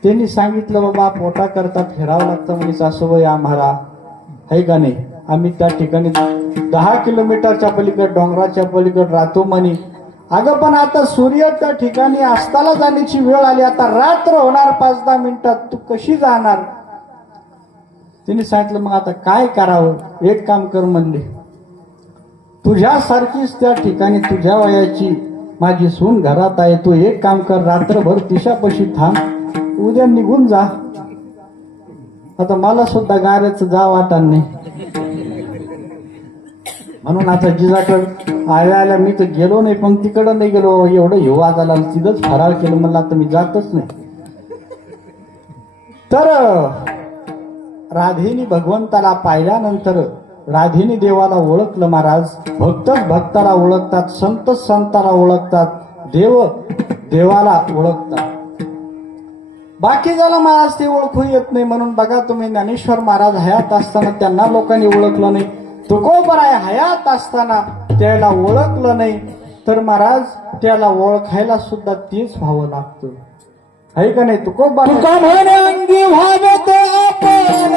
त्यांनी सांगितलं, बाबा पोटा करता फिरावं लागतं म्हणे सासूबाई आम्हाला, आहे का नाही. आम्ही त्या ठिकाणी 10 किलोमीटरच्या पलीकडे डोंगराच्या पलीकडे राहतो म्हणे. अगं पण आता सूर्य त्या ठिकाणी अस्ताला जाण्याची वेळ आली, आता रात्र होणार 5-10 मिनिटात, तू कशी जाणार. तिने सांगितलं मग आता काय करावं. एक काम कर म्हणले, तुझ्यासारखीच त्या ठिकाणी तुझ्या वयाची माझी सून घरात आहे, तू एक काम कर, रात्रभर तिच्यापाशी थांब, उद्या निघून जा. आता मला सुद्धा गाऱ्याचं जा वाटा नाही, म्हणून आता जिजाकडे आल्या मी तर गेलो नाही, पण तिकडं नाही गेलो. एवढं हिवाज आला, तिथंच फराळ केलं, म्हणलं आता मी जातच नाही. तर राधेनी भगवंताला पाहिल्यानंतर राधेनी देवाला ओळखलं महाराज. भक्तच भक्ताला ओळखतात, संत संताला ओळखतात, देव देवाला ओळखतात. बाकी झालं महाराज ते ओळखू येत नाही. म्हणून बघा तुम्ही, ज्ञानेश्वर महाराज हयात असताना त्यांना लोकांनी ओळखलं नाही. तुकोबराय हयात असताना त्याला ओळखलं नाही, तर महाराज त्याला ओळखायला सुद्धा तेच व्हावं लागतं, आहे का नाही. तुकोबा तुका म्हणे अंगी व्हावेत आपण,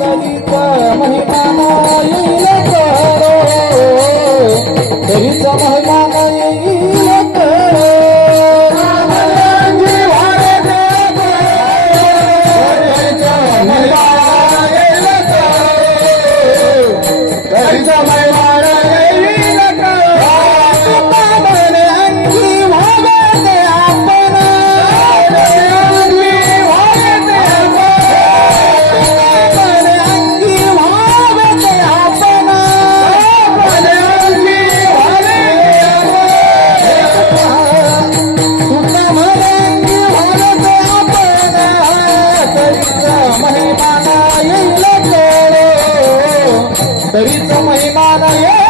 तरीच महिमा येईल करो, तरीच महिमा येईल करो. अंगी व्हावेत तरीच महिमा येईल करो. तुका म्हणे अंगी व्हावेत आपण, तरीच महिमान येईल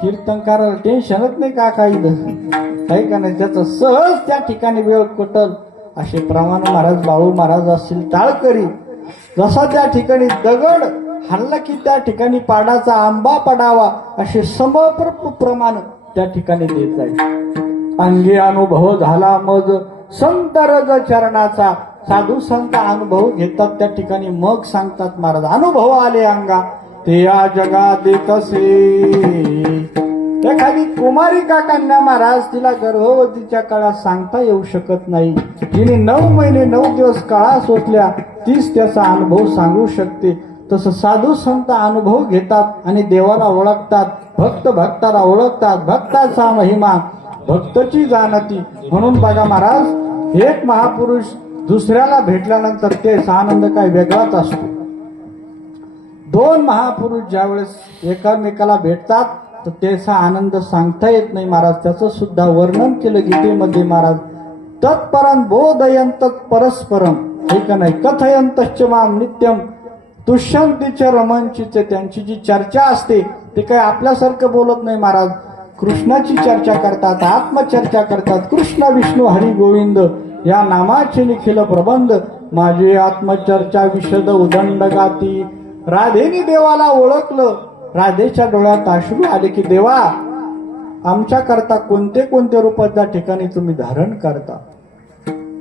कीर्तनकाराला टेन्शनच नाही का काही, आहे का नाही. त्याचं सहज त्या ठिकाणी वेळ कटल. असे प्रमाण महाराज बाळू महाराज असतील टाळकरी, जसा त्या ठिकाणी दगड हल्ला की त्या ठिकाणी पाडाचा आंबा पडावा, असे समप्रमाण त्या ठिकाणी देत जाईल. अंगी अनुभव झाला मग संत रज चरणाचा. साधू संत अनुभव घेतात त्या ठिकाणी, मग सांगतात महाराज अनुभव आले अंगा ते या जगात देत असे. एखादी कुमारिका कन्या महाराज, तिला गर्भवतीच्या काळात सांगता येऊ शकत नाही. तिने 9 महिने 9 दिवस काळा सोसल्या, तीच त्याचा अनुभव सांगू शकते. तसं साधू संत अनुभव घेतात आणि देवाला ओळखतात, भक्त भक्ताला ओळखतात. भक्ताचा महिमा भक्तची जाणती. म्हणून बघा महाराज, एक महापुरुष दुसऱ्याला भेटल्यानंतर त्याचा आनंद काय वेगळाच असतो. दोन महापुरुष ज्यावेळेस एकामेकाला भेटतात तर त्याचा आनंद सांगता येत नाही महाराज. त्याचं सुद्धा वर्णन केलं गीतेमध्ये महाराज. तत्परं बोधयंत परस्परम, हे का नाही, कथयंतश्च माम नित्यम तुष्यंती च रमणचीच. त्यांची जी चर्चा असते ते काय आपल्यासारखं बोलत नाही महाराज. कृष्णाची चर्चा करतात, आत्मचर्चा करतात. कृष्ण विष्णू हरी गोविंद या नामाचे निखिल प्रबंध, माझी आत्मचर्चा विशद उदंड गाती. राधेने देवाला ओळखलं. राधेच्या डोळ्यात अश्रू आले की देवा, आमच्या करता कोणते कोणते रूपात त्या ठिकाणी तुम्ही धारण करता.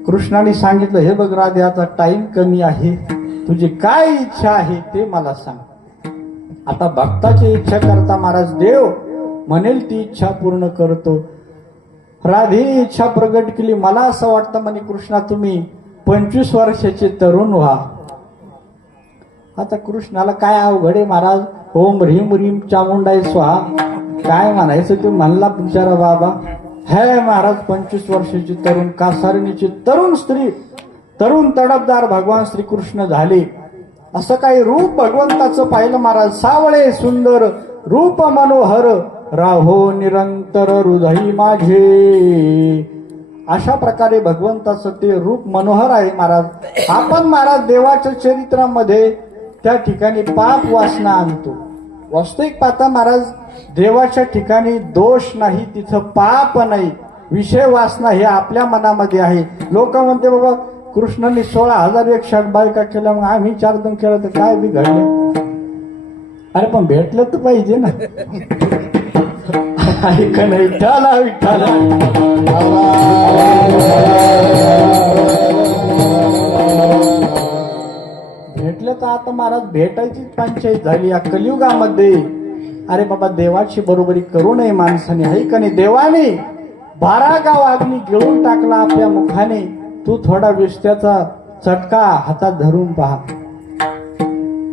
कृष्णाने सांगितलं, हे बघ राधे, आता टाइम कमी आहे, तुझी काय इच्छा आहे ते मला सांग. आता भक्ताची इच्छा करता महाराज देव म्हणेल ती इच्छा पूर्ण करतो. राधेने इच्छा प्रगट केली. मला असं वाटतं म्हणे कृष्णा तुम्ही 25 वर्षाचे तरुण व्हा. आता कृष्णाला काय अवघड आहे महाराज. ओम ह्रीम ह्रीम चामुंडाय स्वाहा काय म्हणायचं ते म्हणला बिचारा बाबा. हे महाराज 25 वर्षाची तरुण कासारणीची तरुण स्त्री, तरुण तडफदार भगवान श्रीकृष्ण झाले. असं काही रूप भगवंताचं पाहिलं महाराज. सावळे सुंदर रूप मनोहर राहो निरंतर हृदयी माझे. अशा प्रकारे भगवंताचं ते रूप मनोहर आहे महाराज. आपण महाराज देवाच्या चरित्रामध्ये त्या ठिकाणी पाप वासना आणतो. वास्तविक पाहता महाराज देवाच्या ठिकाणी दोष नाही, तिथं पाप नाही, विषय वासना हे आपल्या मनामध्ये आहे. लोक म्हणते बाबा कृष्णाने 16,001 बायका केल्या, मग आम्ही 4 केलं तर काय बिघडलं. अरे पण भेटलं तर पाहिजे ना. ऐक नाही विठ्ठला विठ्ठला. भेटलं तर आता महाराज भेटायची पंचायत झाली या कलियुगामध्ये. अरे बाबा देवाची बरोबरी करू नये माणसाने, आहे का नाही. देवाने 12 गाव अग्नी गिळून टाकला आपल्या मुखाने. तू थोडा विष्ट्याचा चटका हातात धरून पहा.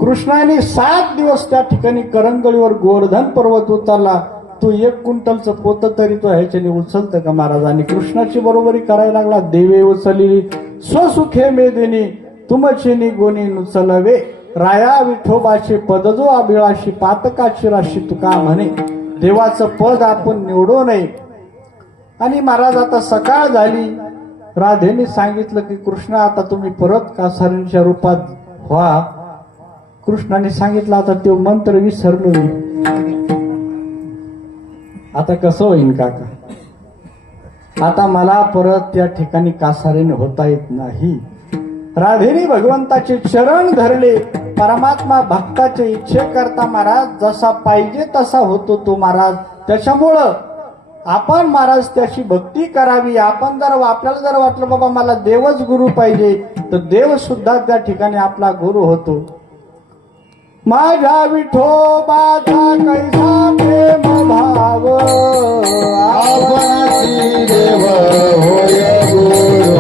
कृष्णाने 7 दिवस त्या ठिकाणी करंगळीवर गोवर्धन पर्वत उचलला. तू 1 क्विंटलचं पोत तरी तो ह्याच्याने उचलतं का महाराज. आणि कृष्णाची बरोबरी करायला लागला. देवे उचलली स्वसुखे मेदिनी तुमचे गोणी नुचलवे. राया विठोबाचे पद जो अभिलाषी पातकाची राशी तुका म्हणे. देवाचं पद आपण निवडू नये. आणि महाराज आता सकाळ झाली. राधेने सांगितलं की कृष्ण आता तुम्ही परत कासारणीच्या रूपात व्हा. कृष्णाने सांगितलं आता तो मंत्र विसरलो मी. आता कसं होईन काका. आता मला परत त्या ठिकाणी कासारीने होता येत नाही. राधेने भगवंताचे चरण धरले. परमात्मा भक्ताचे इच्छे करता महाराज जसा पाहिजे तसा होतो तो महाराज. त्याच्यामुळं आपण महाराज त्याची भक्ती करावी. आपण जर आपल्याला जर वाटलं बाबा मला देवच गुरु पाहिजे तर देव सुद्धा त्या ठिकाणी आपला गुरु होतो. माझ्या विठोबाचा कैसा प्रेम भाव आपणाची देव होय गुरु.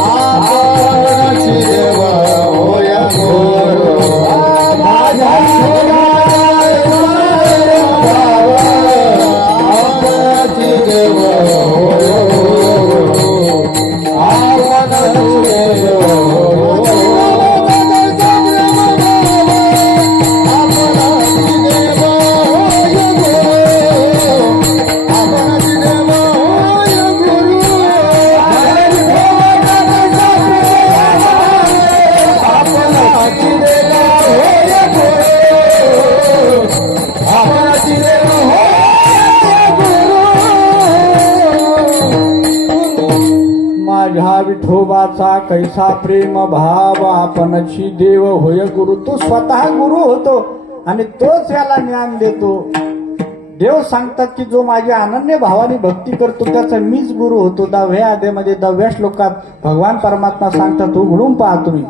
आपणाची देव होय गुरु. माझ्या आपणाची देव होय गुरु. आपणाची देव विठोबाचा कैसा प्रेम भाव आपणची देव होय गुरु. तो स्वतः गुरु होतो आणि तोच याला ज्ञान देतो. देव सांगतात की जो माझ्या अनन्य भावाने भक्ती करतो त्याचा मीच गुरु होतो. 10व्या अध्यायामध्ये 10व्या श्लोकात भगवान परमात्मा सांगतात उघडून पहा तुम्ही.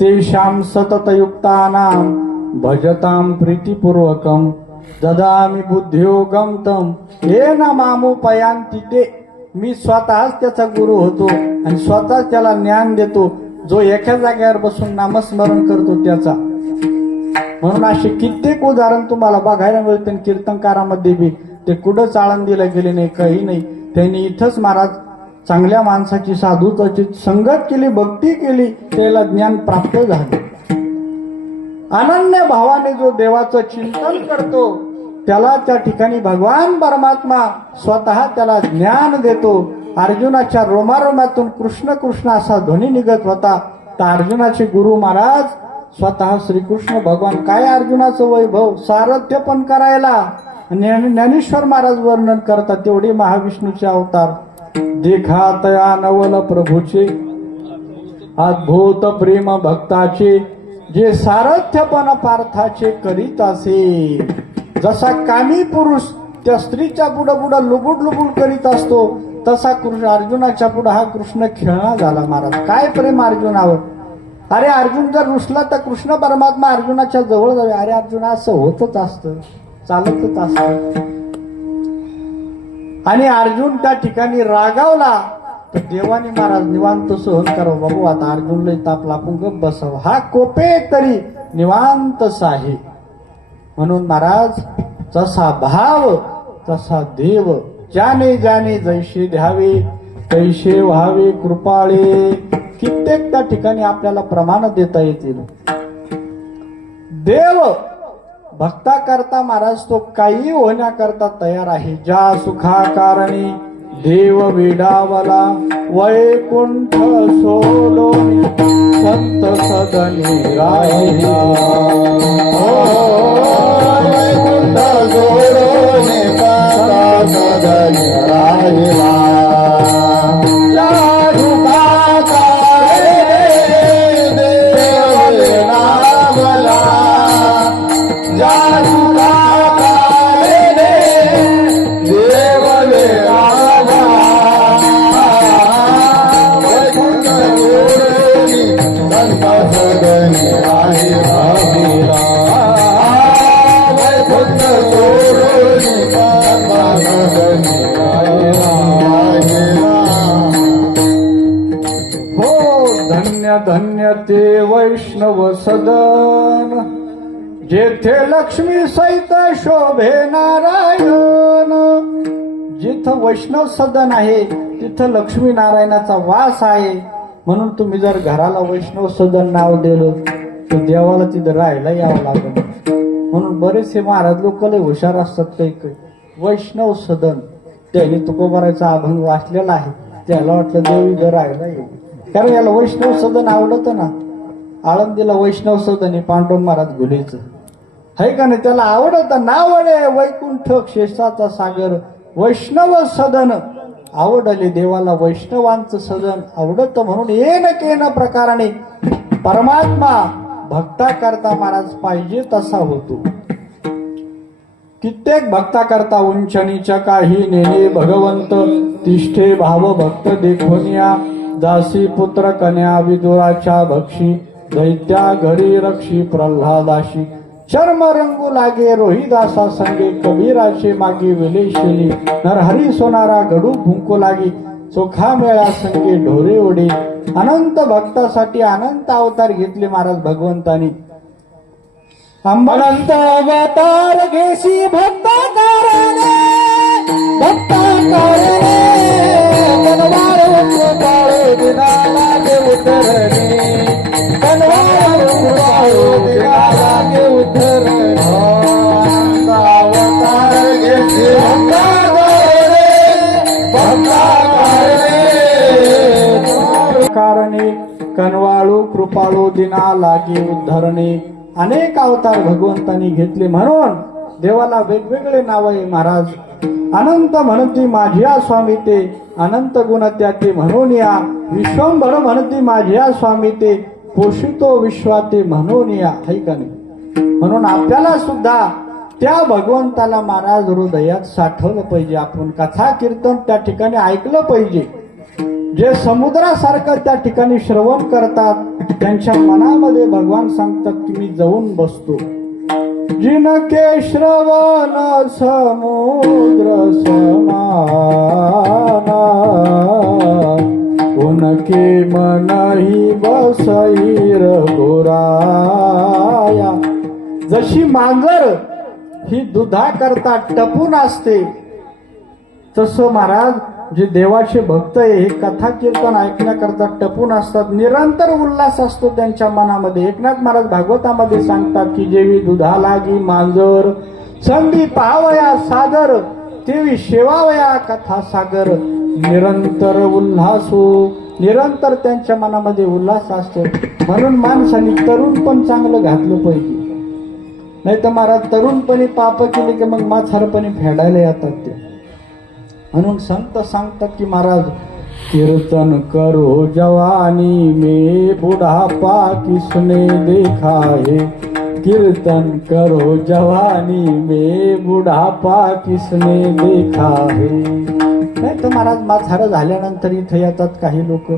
तेषां सततयुक्तानां भजतां प्रीतिपूर्वकं ददामि बुद्धियोगं तं येन मामुपयांति ते. मी स्वतःच त्याचा गुरु होतो आणि स्वतःच त्याला ज्ञान देतो जो एका जागेवर बसून नामस्मरण करतो त्याचा. म्हणून असे कित्येक उदाहरण तुम्हाला बघायला मिळते. कीर्तनकारामध्ये बी ते कुठं चाळण दिलं गेले नाही, काही नाही. त्यांनी इथंच महाराज चांगल्या माणसाची साधूची संगत केली, भक्ती केली, त्याला ज्ञान प्राप्त झाले. अनन्य भावाने जो देवाचं चिंतन करतो त्याला त्या ठिकाणी भगवान परमात्मा स्वतः त्याला ज्ञान देतो. अर्जुनाच्या रोमारोमातून कृष्ण कृष्ण असा ध्वनी निघत होता. तर अर्जुनाचे गुरु महाराज स्वतः श्रीकृष्ण भगवान, काय अर्जुनाचं वैभव, सारथ्य पण करायला. ज्ञानेश्वर महाराज वर्णन करतात तेवढे महाविष्णूचे अवतार. देखात या नवल प्रभूचे अद्भुत प्रेम भक्ताचे, जे सारथ्यपण पार्थाचे करीत असे. जसा कामी पुरुष त्या स्त्रीच्या पुढं पुढं लुबुड लुबुड करीत असतो, तसा कृष्ण अर्जुनाच्या पुढे हा कृष्ण खेळणा झाला. महाराज काय प्रेम अर्जुनावर. अरे अर्जुन जर रुसला तर कृष्ण परमात्मा अर्जुनाच्या जवळ जावे. अरे अर्जुना असं होतच असतं, चालतच असतं. आणि अर्जुन त्या ठिकाणी रागावला तर देवानी महाराज निवांत सहन करावं. बाबू आता अर्जुन लय तापला, आपण गप बसावं. हा कोपे तरी निवांतच आहे. म्हणून महाराज जसा भाव तसा देव, ज्याने ज्याने जैसे द्यावे तैसे व्हावे कृपाळे. कित्येक त्या ठिकाणी आपल्याला प्रमाण देता येतील. देव भक्ता करता महाराज तो काही होण्याकरता तयार आहे. ज्या सुखा कारणी देव वेडावला, वैकुंठ सोडून संत सदनी राहिला. वैकुंठ सोडून संत सदनी राहिला. धन्य ते वैष्णव सदन, जेथे लक्ष्मी सहित शोभे नारायण. जिथं वैष्णव सदन आहे तिथं लक्ष्मी नारायणाचा वास आहे. म्हणून तुम्ही जर घराला वैष्णव सदन नाव दिलं तर देवाला तिथं राहायला यावं लागेल. म्हणून बरेचसे महाराज लोक लय हुशार असतात. काही वैष्णव सदन त्याने तुकोबाराचा अभंग वाचलेला आहे. त्याला वाटलं देव इथं राहायला येईल, कारण याला वैष्णव सदन आवडतं ना. आळंदीला वैष्णव सदन आहे पांडव महाराज घुलेचं, है का नाही. त्याला आवडतं. नाव आहे वैकुंठ क्षेत्राचा सागर, वैष्णव सदन आवडले देवाला. वैष्णवांचं सदन आवडतं. म्हणून येन केन प्रकाराने परमात्मा भक्ता करता महाराज पाहिजे तसा होतो. कित्येक भक्ता करता उंच नीच काही नेणे भगवंत, तिष्ठे भाव भक्त देखोनिया. दासी पुत्र कन्या विदुराच्या भक्षी, दैत्या घरी रक्षी प्रल्हादाशी. चर्म रंगू लागे रोहिदासा संगे, कबीराचे मागे विलेशिली. नरहरी सोनारा गडू फुंकू लागी, चोखा मेळा संगे ढोरे ओढे. अनंत भक्तासाठी अनंत अवतार घेतले महाराज भगवंतानी. अनंत अवतार घेशी भक्ता कारणे, भक्ता कारणे. तनवार कृपाळू दिनाला गे उतरणे, तनवार कृपाळू दिनाला गे उतरणे. अनंत अवतार घेशी भक्ता कारणे, भक्ता कारणे. कनवाळू कृपाळू दिना लागे उद्धरणे. अनेक अवतार भगवंतांनी घेतले. म्हणून देवाला वेगवेगळे नाव आहे महाराज. अनंत म्हणती माझ्या स्वामी ते, अनंत गुण त्याते म्हणून या. विश्वंभर म्हणती माझ्या स्वामी ते, पोषितो विश्वाते म्हणून या. है का नाही. म्हणून आपल्याला सुद्धा त्या भगवंताला महाराज हृदयात साठवलं पाहिजे. आपण कथा कीर्तन त्या ठिकाणी ऐकलं पाहिजे. जे समुद्रासारखं त्या ठिकाणी श्रवण करतात त्यांच्या मनामध्ये भगवान सांगतात की मी जाऊन बसतो. जिनके श्रवण समुद्र समान, उनके मनही बसईर गोराया. जशी मांजर ही दुधा करता टपून असते, तसं महाराज जे देवाचे भक्त आहे हे कथा कीर्तन ऐकण्याकरता टपून असतात. निरंतर उल्हास असतो त्यांच्या मनामध्ये. एकनाथ महाराज भागवतामध्ये सांगतात की जेवी दुधा लागी मांजर, संधी पावया सादर, तेवी शेवावया कथा सागर. निरंतर उल्हासो, निरंतर त्यांच्या मनामध्ये उल्हास असतो. म्हणून माणसाने तरुण पण चांगलं घातलं पाहिजे. नाही तर महाराज तरुणपणी पाप केले की मग म्हातारपणी फेडायला येतात ते. म्हणून संत सांगतात की महाराज कीर्तन करो जवानी में बुढ़ापा किसने देखा है, कीर्तन करो जवानी में बुढ़ापा किसने देखा है. नाही तर महाराज म्हातारं झाल्यानंतर इथे येतात काही लोक,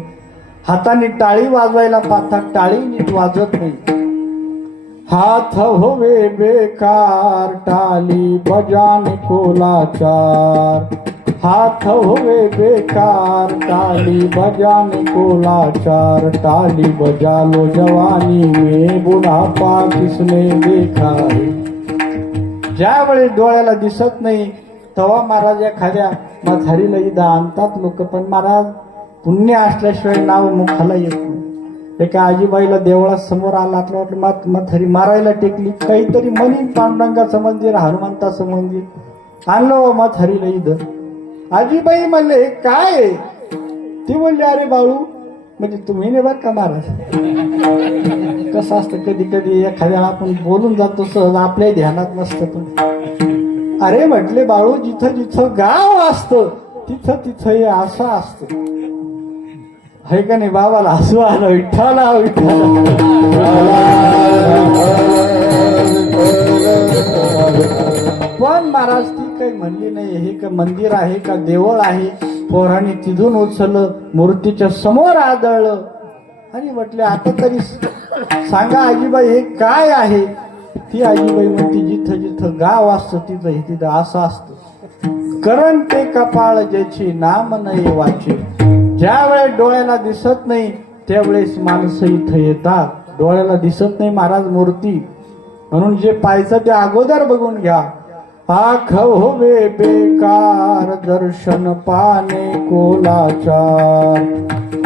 हाताने टाळी वाजवायला पाहतात, टाळी नीट वाजत नाही. हाथ होवे बेकार टाली बजाने को लाचार, हाथ होवे बेकार टाली बजाने को लाचार. टाली बजा लो जवानी में बुढ़ापा किसने देखा है. ज्यावेळी डोळ्याला दिसत नाही तेव्हा महाराज एखाद्या म्हातारीला इथं आणतात लोक. पण महाराज पुण्य असल्याशिवाय नाव मुखाला येत नाही. एका आजीबाईला देवळात समोर आला, वाटलं म्हातारी मारायला टेकली. काहीतरी मनी पांडुरंगाचं मंदिर, हनुमंताचं मंदिर आणलं म्हातारीला इथं. आजीबाई म्हणले काय आहे? ती म्हणली अरे बाळू, म्हणजे तुम्ही नाही बरं का महाराज. कसं असतं कधी कधी एखाद्याला आपण बोलून जातो सहज, आपल्याही ध्यानात नसतं. पण अरे म्हटले बाळू, जिथं जिथं गाव असतं तिथं तिथं हे असं असतं. है का नाही? बाबाला हसू आलं. विठ्ठला विठ्ठला. पण महाराज ती काही म्हणली नाही. हे का मंदिर आहे का देवळ आहे? पोरांनी तिथून उचललं, मूर्तीच्या समोर आदळलं आणि म्हटले आता तरी सांगा आजीबाई हे काय आहे? ती आजीबाई म्हणते जिथं जिथं गाव असतं तिथं तिथं असं असतं. करण ते कपाळ ज्याची नाम नाही वाचे. ज्या वेळेस डोळ्याला दिसत नाही त्यावेळेस माणसं इथं येतात. डोळ्याला दिसत नाही महाराज मूर्ती, म्हणून जे पाहायचं ते अगोदर बघून घ्या. आँख होवे बेकार दर्शन पाने को लाचार,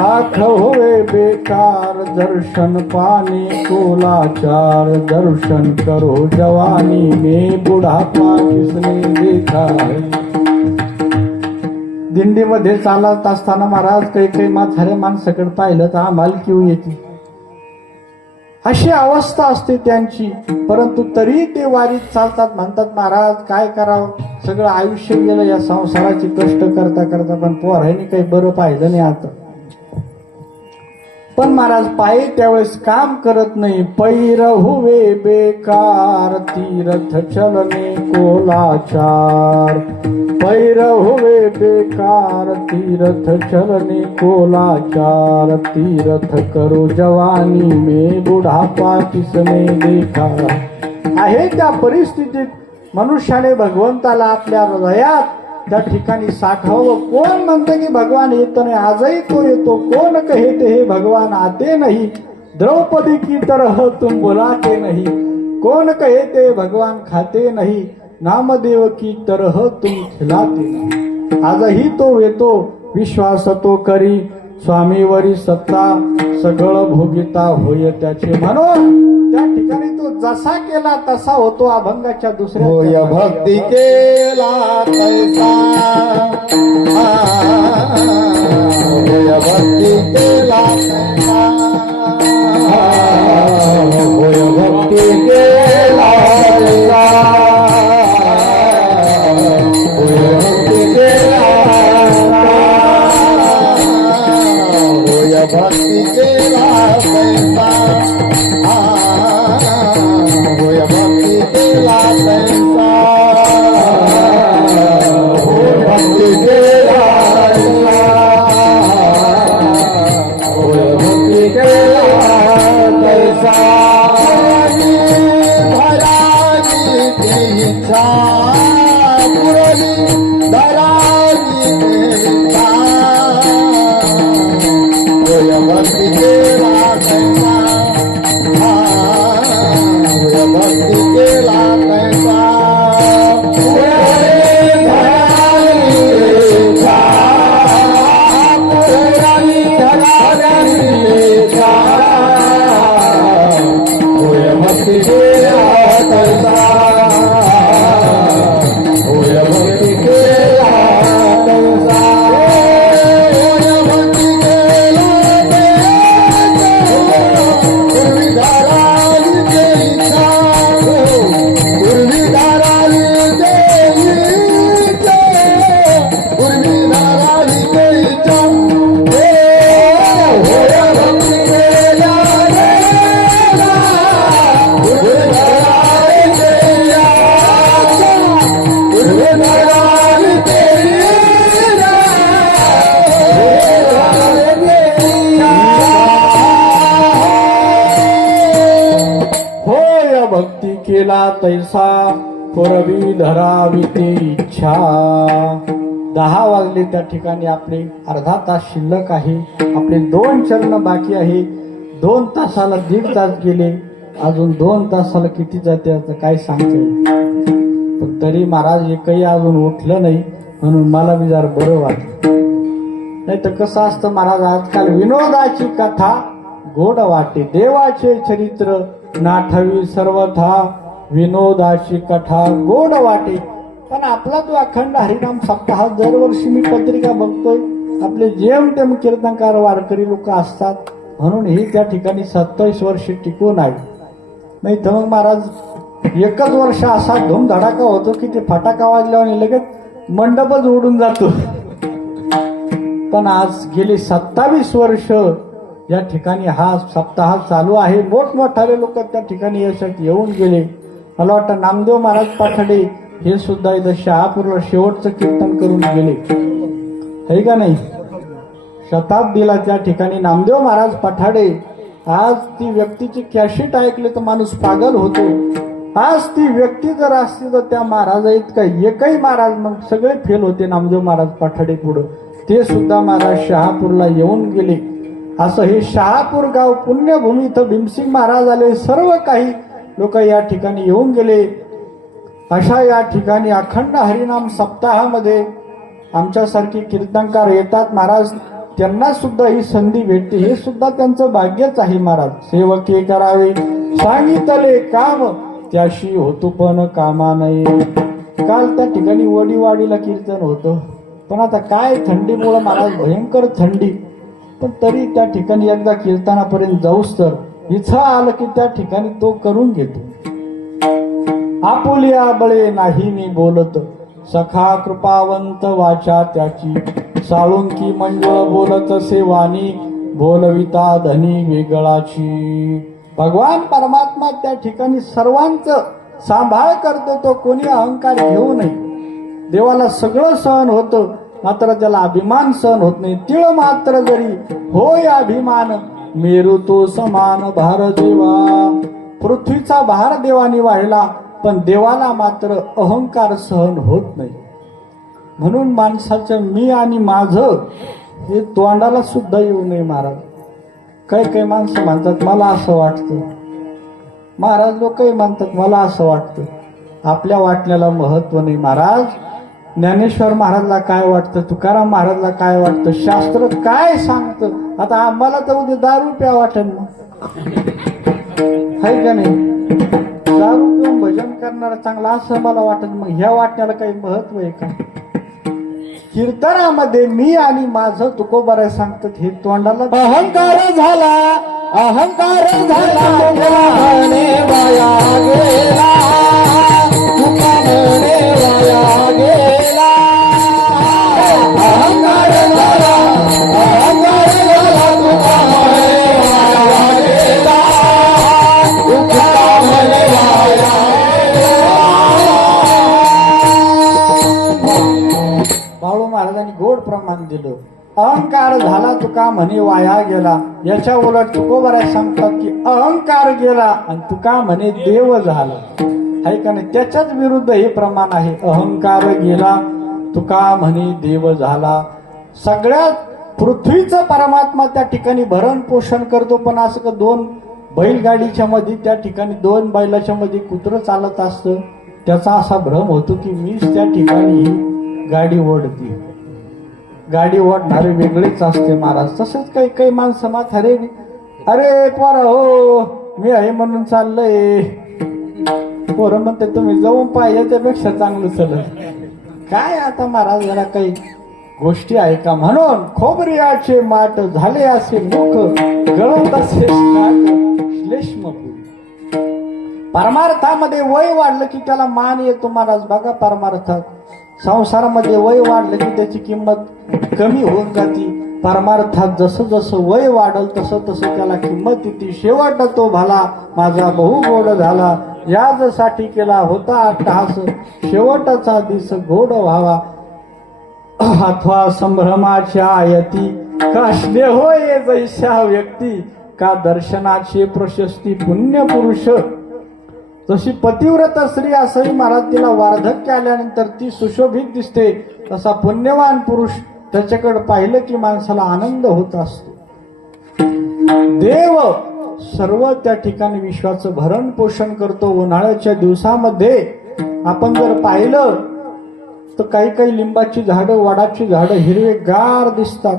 आँख होवे बेकार दर्शन पाने को लाचार. दर्शन करो जवानी में बुढ़ापा किसने देखा है. दिंडीमध्ये चालत असताना महाराज काही काही म्हाताऱ्या माणसाकडे पाहिलं तर आम्हाला किव येते, अशी अवस्था असते त्यांची. परंतु तरी ते वारीत चालतात. म्हणतात महाराज काय करावं, सगळं आयुष्य गेलं या संसाराचे कष्ट करता करता, पण पोरांनी काही बरं पाहिलं नाही आता. पण महाराज पायी त्यावेळेस काम करत नाही. पैर हुवे बेकार तीर्थ चलने को लाचार, पैर हुवे बेकार तीर्थ चलने को लाचार. तीर्थ करो जवानी में बुढ़ापा किसने देखा. आहे त्या परिस्थितीत मनुष्याने भगवंताला आपल्या हृदयात त्या ठिकाणी साठावं. कोण म्हणतं की भगवान येत नाही? आजही तो येतो. कोण कहते हे भगवान आते नहीं, द्रौपदी की तरह तुम बुलाते नहीं. कोण कहते भगवान खाते नहीं, नामदेव की तरह तुम खिलाते नहीं. आजही तो येतो. विश्वास तो करी स्वामीवरी सत्ता, सगळं भोगिता होय त्याचे. म्हणून त्या ठिकाणी तो जसा केला तसा होतो. अभंगाच्या दुसऱ्या होय भक्ती केला तैसा, होय भक्ती केला तैसा, होय भक्ती केला तैसा, होय भक्ती केला तैसा, होय भक्ती केला तैसा, होय भक्ती केला तैसा, होय भक्ती केला तैसा, होय भक्ती केला तैसा. धराजी तेचा पुरली, धराजी तेचा, होय भक्ती केला तैसा, होय भक्ती केला तैसा. धराजी तेचा पुरवी धरावी ते इच्छा. 10 वाजले त्या ठिकाणी. आपले अर्धा तास शिल्लक आहे. आपले 2 चरण बाकी आहे. 2 तासाला 1.5 तास गेले. अजून 2 तासाला किती जाते आता काय सांगता येईल. पण तरी महाराज एकही अजून उठलं नाही, म्हणून मला बी जरा बरं वाटलं. नाही तर कसं असतं महाराज, आजकाल विनोदाची कथा गोड वाटे, देवाचे चरित्र नाठवी सर्वथा, विनोदाची कथा गोड वाटे. पण आपला जो अखंड हरिनाम सप्ताह दरवर्षी मी पत्रिका बघतोय, आपले जेमतेम कीर्तनकार वारकरी लोक असतात, म्हणून ही त्या ठिकाणी 27 वर्ष टिकून आहे. नाही तर मग महाराज एकच वर्ष असा धूमधडाका होतो की ते फटाका वाजल्यावर लगेच मंडपच उडून जातो. पण आज गेली 27 वर्ष या ठिकाणी हा सप्ताह चालू आहे. मोठमोठाले लोक त्या ठिकाणी यासाठी येऊन गेले. मला वाटतं नामदेव महाराज पाठाडे हे सुद्धा इथं शहापूरला शेवटचं कीर्तन करून गेले, है का नाही. शताब्दीला त्या ठिकाणी नामदेव महाराज पाठाडे. आज ती व्यक्तीची कॅसेट ऐकले तर माणूस पागल होतो. आज ती व्यक्ती जर असती तर त्या महाराजा इतका एकही महाराज, मग सगळे फेल होते नामदेव महाराज पाठाडे पुढं. ते सुद्धा महाराज शहापूरला येऊन गेले. असं हे शहापूर गाव पुण्यभूमी, इथं भीमसिंग महाराज आले, सर्व काही लोक या ठिकाणी येऊन गेले. अशा या ठिकाणी अखंड हरिनाम सप्ताहामध्ये आमच्यासारखे कीर्तनकार येतात. महाराज त्यांना सुद्धा ही संधी भेटते, हे सुद्धा त्यांचं भाग्यच आहे. महाराज सेवके करावे सांगितले काम, त्याशी होतो पण कामा नये. काल त्या ठिकाणी वडीवाडीला कीर्तन होतं, पण आता काय थंडीमुळे महाराज भयंकर थंडी, पण तरी त्या ठिकाणी एकदा कीर्तनापर्यंत जाऊस तर इथं आलं की त्या ठिकाणी तो करून घेतो. आपुलिया बळे नाही मी बोलत, सखा कृपावंत वाचा त्याची, साळुंकी मंजुळ बोलत सेवानी, बोलविता धनी वेगळाची. भगवान परमात्मा त्या ठिकाणी सर्वांचं सांभाळ करतो. तो कोणी अहंकार घेऊ नये. देवाला सगळं सहन होतं, मात्र त्याला अभिमान सहन होत नाही. तिळ मात्र जरी होय अभिमान, मेरू तो समान भार देवा. पृथ्वीचा भार देवाने वाहिला, पण देवाला मात्र अहंकार सहन होत नाही. म्हणून माणसाचं मी आणि माझं हे तोंडाला सुद्धा येऊ नये. महाराज काही काही माणसं म्हणतात मला असं वाटतं, महाराज लोकही म्हणतात मला असं वाटतं. आपल्या वाटण्याला महत्व नाही. महाराज ज्ञानेश्वर महाराजला काय वाटतं, तुकाराम महाराजला काय वाटतं, शास्त्र काय सांगतं. आता आम्हाला तर उद्या दारू प्या वाटेल ना, आहे का नाही. दारू पिऊन भजन करणारा चांगला असं मला वाटत. मग ह्या वाटण्याला काही महत्व आहे का. कीर्तनामध्ये मी आणि माझं तुकोबाराय सांगतात, हे तोंडाला अहंकार झाला, अहंकार झाला, म्हणे वाया गेला, तुका म्हणे वाया गेला. अहंकार झाला, अहंकार झाला, तुका म्हणे वाया गेला, तुका म्हणे वाया गेला. बाळू महाराजांनी गोड प्रमाण दिलं. अहंकार झाला तुका म्हणे वाया गेला. याच्या उलट तुकोबाराय सांगतात की अहंकार गेला आणि तुका म्हणे देव झाला, आहे का नाही. त्याच्याच विरुद्ध हे प्रमाण आहे. अहंकार गेला तुका म्हणे देव झाला. सगळ्यात पृथ्वीचं परमात्मा त्या ठिकाणी भरण पोषण करतो. पण असं का 2 बैलगाडीच्या मध्ये त्या ठिकाणी 2 बैलाच्या मध्ये कुत्रं चालत असतं, त्याचा असा भ्रम होतो की मीच त्या ठिकाणी गाडी ओढते. गाडी ओढणारे वेगळेच असते महाराज. तसंच काही काही माणसं म्हातारे, अरे पोरा हो मी आहे म्हणून चाललंय. पोरं म्हणते तुम्ही जाऊन पाहिजे त्यापेक्षा चांगलं चालत. काय आता महाराज जरा काही गोष्टी आहे का. म्हणून खोबरियाचे माट झाले असे मुख, गळत असे श्लेष्मपुरी. परमार्थामध्ये वय वाढलं की त्याला मान येतो महाराज. बघा परमार्थात, संसारामध्ये वय वाढलं की त्याची किंमत कमी होऊन जाते. परमार्थात जसं जसं वय वाढल तसं तसं त्याला किंमत येते. शेवट तो भला माझा बहु गोड झाला, याजसाठी केला होता अट्टहास, शेवटचा दिस गोड व्हावा. अथवा संभ्रमाच्या आयती, का स्नेह होय जैशा व्यक्ती, का दर्शनाचे प्रशस्ती पुण्य पुरुष. जशी पतिव्रत स्त्री असंही महाराज तिला वार्धक्य आल्यानंतर ती सुशोभित दिसते, तसा पुण्यवान पुरुष त्याच्याकडे पाहिलं की माणसाला आनंद होत असतो. देव सर्व त्या ठिकाणी विश्वाचं भरण पोषण करतो. उन्हाळ्याच्या दिवसामध्ये आपण जर पाहिलं तर काही काही लिंबाची झाडं, वडाची झाडं हिरवेगार दिसतात.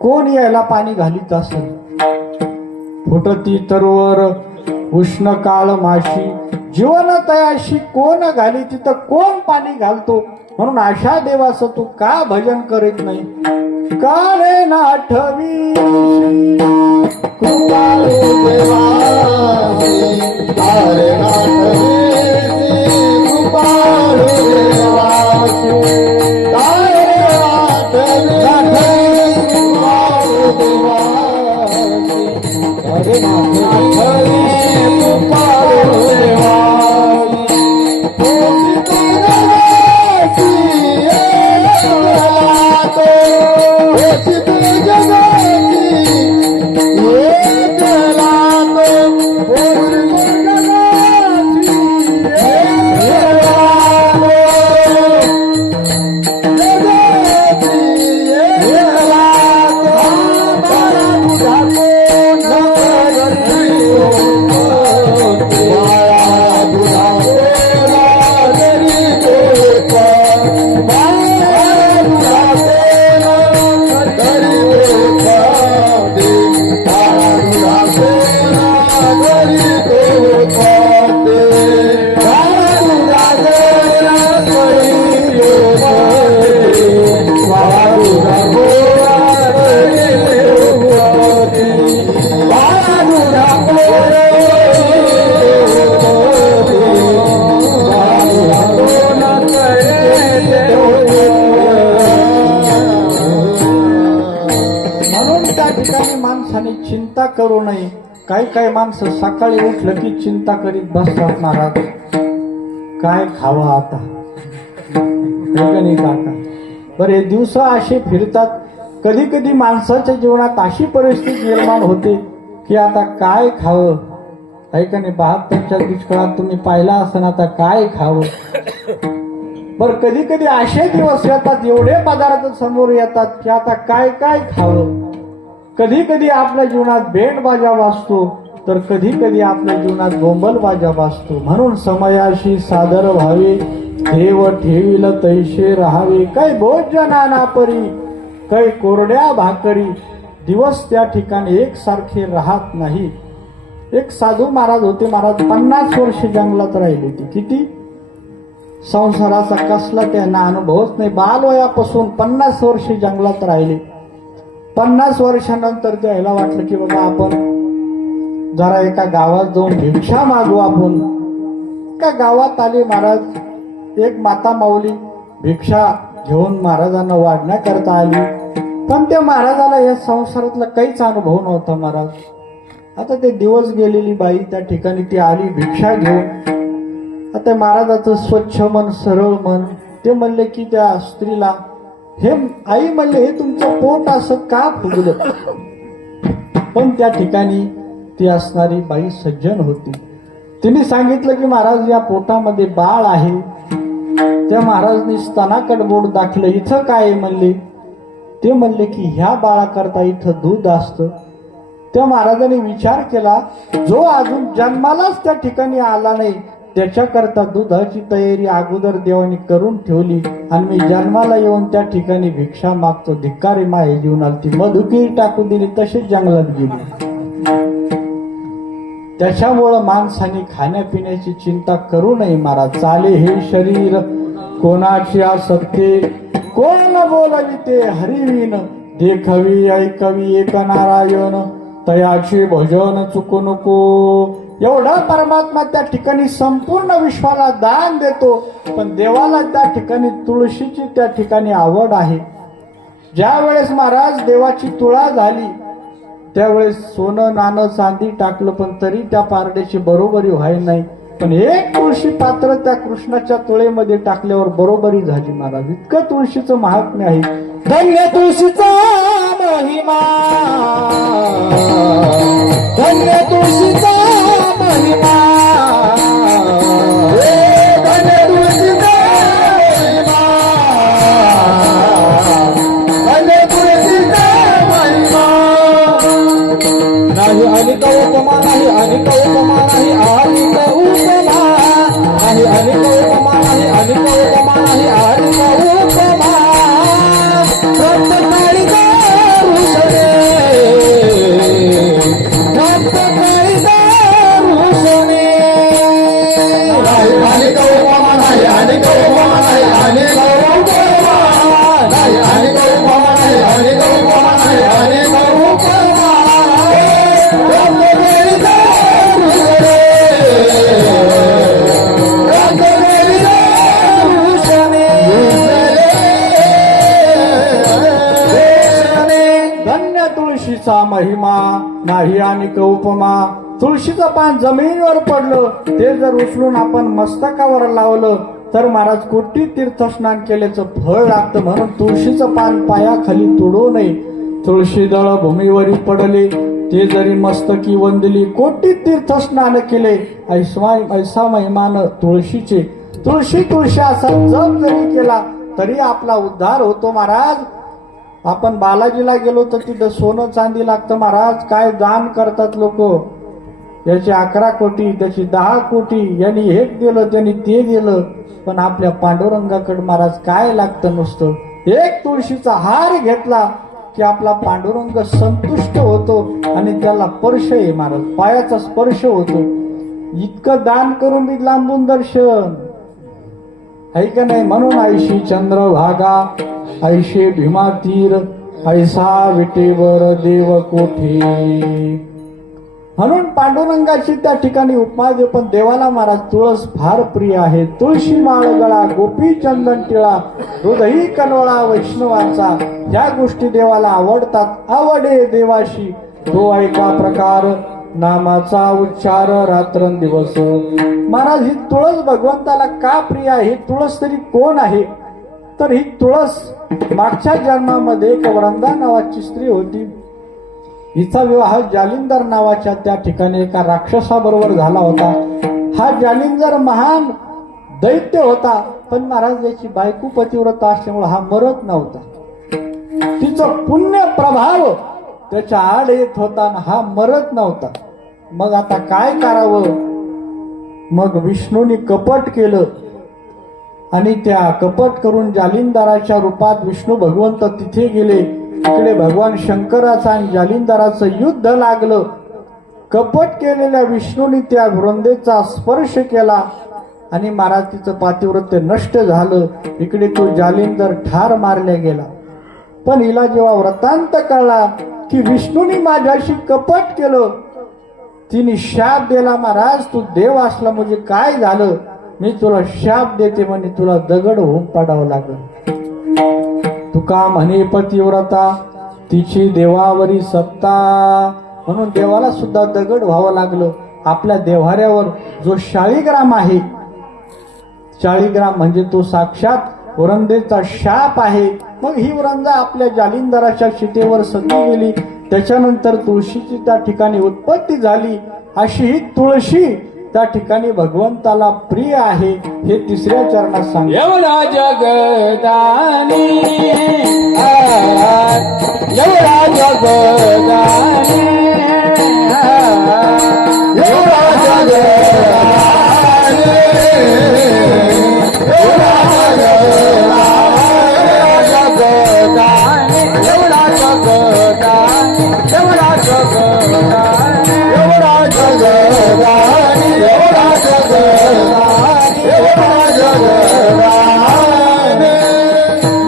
कोण यायला पाणी घालीत असेल? फुटती तरवर उष्ण काळ माशी, जीवन तयाशी कोण घाली, तिथं कोण पाणी घालतो? म्हणून अशा देवाचं तू का भजन करीत नाही? काळे नाठवी कृपाळू देवासी, काळे नाठवी कृपाळू देवासी, काळे नाठवी कृपाळू देवासी, काळे नाठवी कृपाळू देवासी. माणसाने चिंता करू नये. काही काही माणसं सकाळी उठलं की चिंता करीत बसतात. महाराज काय खावं आता, नाही काका? बरे दिवस असे फिरतात. कधी कधी माणसाच्या जीवनात अशी परिस्थिती निर्माण होते की आता काय खावं, आहे का नाही? 72च्या दुष्काळात तुम्ही पाहिला असं, आता काय खावं. बर कधी कधी असे दिवस येतात, एवढे पदार्थ समोर येतात की आता काय काय खावं. कधी कधी आपल्या जीवनात भेंडबाजा वाजतो, तर कधी कधी आपल्या जीवनात गोंबलबाजा वाजतो. म्हणून समयाशी सादर व्हावे, देव ठेविल तैसे राहावे. काही भोजना नापरी, काही कोरड्या भाकरी. दिवस त्या ठिकाणी एकसारखे राहत नाही. एक साधू महाराज होते. महाराज 50 वर्ष जंगलात राहिले होते. किती? संसाराचा कसला त्यांना अनुभवच नाही. बालवयापासून 50 वर्ष जंगलात राहिले. 50 वर्षानंतर त्याला वाटलं की बाबा आपण जरा एका गावात जाऊन भिक्षा मागू. आपण एका गावात आले महाराज. एक माता माऊली भिक्षा घेऊन महाराजांना वाढण्याकरता आली. पण त्या महाराजाला या संसारातला काहीच अनुभव नव्हता. महाराज आता ते दिवस गेलेली बाई त्या ठिकाणी ती आली भिक्षा घेऊन. आता महाराजाचं स्वच्छ मन, सरळ मन. ते म्हणले की त्या स्त्रीला, हे आई म्हणले, हे तुमचं पोट असं का फुगलं? पण त्या ठिकाणी ती असणारी बाई सज्जन होती. तिने सांगितलं की महाराज या पोटामध्ये बाळ आहे. त्या महाराजनी स्तनाकडे बोट दाखलं. इथं काय म्हणले? ते म्हणले की ह्या बाळाकरता इथं दूध असतं. त्या महाराजांनी विचार केला, जो अजून जन्मालाच त्या ठिकाणी आला नाही त्याच्याकरता दुधाची तयारी अगोदर देवानी करून ठेवली, आणि मी जन्माला येऊन त्या ठिकाणी भिक्षा मागतो. धिक्कारी माये जीवनाला. ती मधुकीर टाकून दिली, तशीच जंगलात गेली. त्याच्यामुळं माणसाने खाण्यापिण्याची चिंता करू नये. महाराज चाले हे शरीर कोणाची आसक्ती, कोण बोलविते हरिवीन. देखवी ऐकवी एक नारायण, तयाचे भजन चुकू नको. एवढा परमात्मा त्या ठिकाणी संपूर्ण विश्वाला दान देतो. पण देवाला त्या ठिकाणी तुळशीची त्या ठिकाणी आवड आहे. ज्या वेळेस महाराज देवाची तुळा झाली त्यावेळेस सोनं नाणं चांदी टाकलं, पण तरी त्या पारड्याची बरोबरी व्हाय नाही. पण एक तुळशी पात्र त्या कृष्णाच्या तुळेमध्ये टाकल्यावर बरोबरी झाली. महाराज इतकं तुळशीचं महात्म्य आहे. धन्य तुळशीचा महिमा, धन्य तुळशीचा महिमा. तुळशीचा महिमा नाही आणि उपमा. तुळशीचं पान जमिनीवर पडलं ते जर उचलून आपण मस्तकावर लावलं तर महाराज कोटी तीर्थस्नान केल्याचं फळ लागतं. म्हणून तुळशीचं पान पायाखाली तुडू नये. तुळशी दळ भूमीवरी पडले ते जरी मस्तकी वंदली. कोटी तीर्थस्नान केले ऐसा महिमान तुळशीचे. तुळशी तुळशी असा जप जरी केला तरी आपला उद्धार होतो महाराज. आपण बालाजीला गेलो तर तिथं सोनं चांदी लागतं महाराज. काय दान करतात लोक. याची 11 कोटी त्याची 10 कोटी, यांनी हे दिलं त्यांनी ते दिलं. पण आपल्या पांडुरंगाकडे महाराज काय लागतं नुसतं एक तुळशीचा हार घेतला की आपला पांडुरंग संतुष्ट होतो आणि त्याला स्पर्श आहे महाराज, पायाचा स्पर्श होतो. इतकं दान करून मी लांबून दर्शन आहे का नाही. म्हणून ऐशी चंद्रभागा ऐशे भीमा तीर ऐसा विटेवर देव कोठे. म्हणून पांडुरंगाची त्या ठिकाणी उपमा दे. पण देवाला महाराज तुळस फार प्रिय आहे. तुळशी माळ गळा गोपी चंदन टिळा हृदयी कनोळा वैष्णवाचा. या गोष्टी देवाला आवडतात. आवडे देवाशी तो ऐका प्रकार नामाचा उच्चार रात्रंदिवस. महाराज ही तुळस भगवंताला का प्रिय आहे. ही तुळस तरी कोण आहे तर ही तुळस मागच्या जन्मामध्ये एक वृंदा नावाची स्त्री होती. हिचा विवाह जालिंदर नावाच्या त्या ठिकाणी एका राक्षसाबरोबर झाला होता. हा जालिंदर महान दैत्य होता. पण महाराज याची बायको पतिव्रता असल्यामुळे हा मरत नव्हता. तिचं पुण्य प्रभाव त्याच्या आड येत होता आणि हा मरत नव्हता. मग आता काय करावं. मग विष्णूने कपट केलं आणि त्या कपट करून जालिंदराच्या रूपात विष्णू भगवंत तिथे गेले. इकडे भगवान शंकराचं आणि जालिंदराचं युद्ध लागलं. कपट केलेल्या विष्णूने त्या वृंदेचा स्पर्श केला आणि महाराज तिचं पातिव्रत्य नष्ट झालं. इकडे तो जालिंदर ठार मारला गेला. पण हिला जेव्हा वृत्तांत कळला की विष्णूने माझ्याशी कपट केलं, तिने शाप दिला. महाराज तू देव असला म्हणजे काय झालं, मी तुला शाप देते म्हणे, तुला दगड होऊन पडावं लागलं. तुका म्हणे पतिव्रता तिची देवावरी सत्ता. म्हणून देवाला सुद्धा दगड व्हावं लागलं. आपल्या देव्हाऱ्यावर जो शाळीग्राम आहे, शाळीग्राम म्हणजे तो साक्षात वृंदेचा शाप आहे. मग ही वृंदा आपल्या जालिंदराच्या शितेवर सती गेली. त्याच्यानंतर तुळशीची त्या ठिकाणी उत्पत्ती झाली. अशी ही तुळशी त्या ठिकाणी भगवंताला प्रिय आहे. हे 3ऱ्या चरणात सांगितले. एवढा जगदानी एवढा जगदानी एवढा जगदानी एवढा जगदानी एवढा जगदानी एवढा जगदानी एवढा जगदानी एवढा जगदानी एवढा जगदानी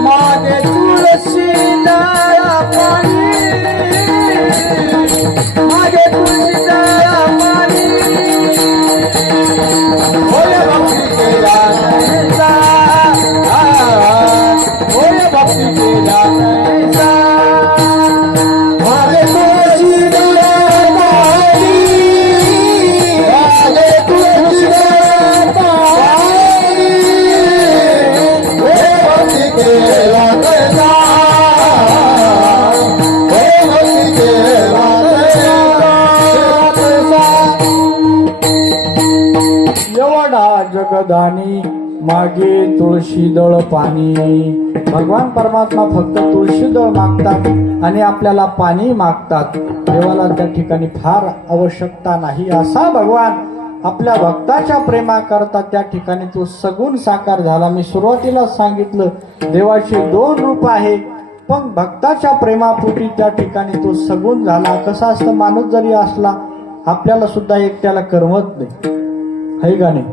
मागे तुळशी दळा पाणी मागे तुळशी दळा पाणी होय भक्ती केला नैसा होय भक्ती केला नैसा मागे तुळशी दळा पाणी मागे तुळशी दळा पाणी हे भक्ती केला तैसा हे भक्ती केला तैसा एवढा जगदानी मागे तुळशीदळ पाणी. भगवान परमात्मा फक्त तुळशीदळ मागतात आणि आपल्याला पाणी मागतात. देवाला त्या ठिकाणी फार आवश्यकता नाही. असा भगवान आपल्या भक्ताच्या प्रेमा करता त्या ठिकाणी तो सगुण साकार झाला. मी सुरुवातीला सांगितलं देवाचे 2 रूप आहे, पण भक्ताच्या प्रेमापोटी त्या ठिकाणी तो सगुण झाला. कसा असतं, माणूस जरी असला आपल्याला सुद्धा एकट्याला करमत नाही, है का नाही.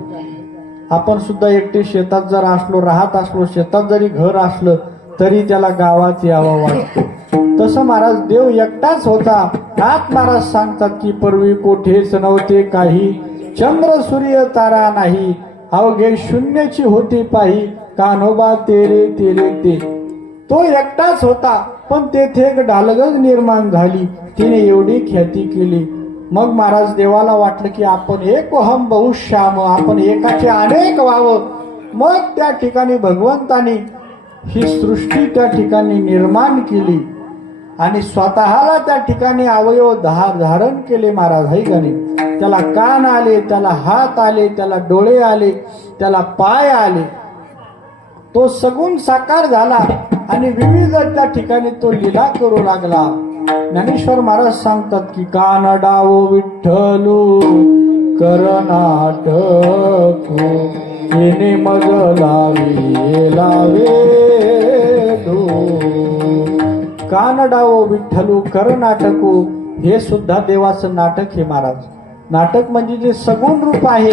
आपण सुद्धा एकटे शेतात जर असलो, राहत असलो, शेतात जरी घर असलं तरी त्याला गावात यावं वाटतं. तसं महाराज देव एकटाच होता. नाथ महाराज सांगतात की पूर्वी कोठेच नव्हते काही, चंद्र सूर्य तारा नाही, अवघे शून्याची होती पाही, कान्होबा तेरे तेरे ते. तो एकटाच होता पण तेथे एक डालगज निर्माण झाली, तिने एवढी ख्याती केली. मग महाराज देवाला वाटलं की आपण एक हम बहुश्याम, आपण एकाचे अनेक व्हावं. मग त्या ठिकाणी भगवंतानी ही सृष्टी त्या ठिकाणी निर्माण केली आणि स्वतःला त्या ठिकाणी अवयव धारण केले महाराज. है का नाही? त्याला कान आले, त्याला हात आले, त्याला डोळे आले, त्याला पाय आले. तो सगुण साकार झाला आणि विविध त्या ठिकाणी तो लीला करू लागला. ज्ञानेश्वर महाराज सांगतात की कान डावो विठ्ठलू कर नाटकू, तिने मग लावे दो. कान डावो विठ्ठलू कर नाटकू, हे सुद्धा देवाचं नाटक हे महाराज. नाटक म्हणजे जे सगुण रूप आहे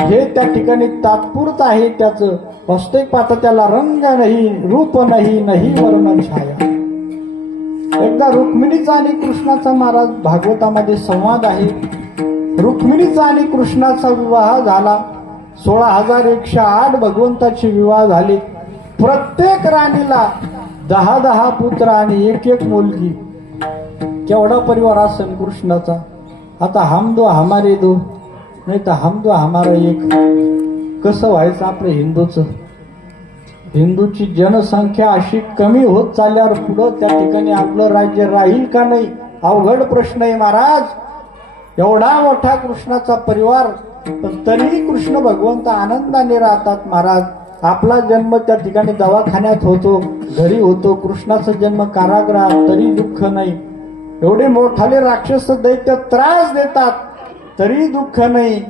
हे त्या ठिकाणी तात्पुरत आहे. त्याचं वास्तविक पाहता त्याला रंग नाही, रूप नाही, नाही वर्ण छाया. एकदा रुक्मिणीचा आणि कृष्णाचा महाराज भागवतामध्ये संवाद आहे. रुक्मिणीचा आणि कृष्णाचा विवाह झाला. 16,108 भगवंताचे विवाह झाले. प्रत्येक राणीला 10 पुत्र आणि एक मुलगी. केवढा परिवार असेल कृष्णाचा. आता हम दो हमारे दो, नाही तर हम दो हमारा एक. कसं व्हायचं आपलं हिंदूचं? हिंदूची जनसंख्या अशी कमी होत चालल्यावर पुढं त्या ठिकाणी आपलं राज्य राहील का नाही? अवघड प्रश्न आहे महाराज. एवढा मोठा कृष्णाचा परिवार, पण तरीही कृष्ण भगवंत आनंदाने राहतात महाराज. आपला जन्म त्या ठिकाणी दवाखान्यात होतो, घरी होतो. कृष्णाचा जन्म कारागृहात, तरी दुःख नाही. एवढे मोठाले राक्षस दैत्य त्रास देतात, तरी दुःख नाही.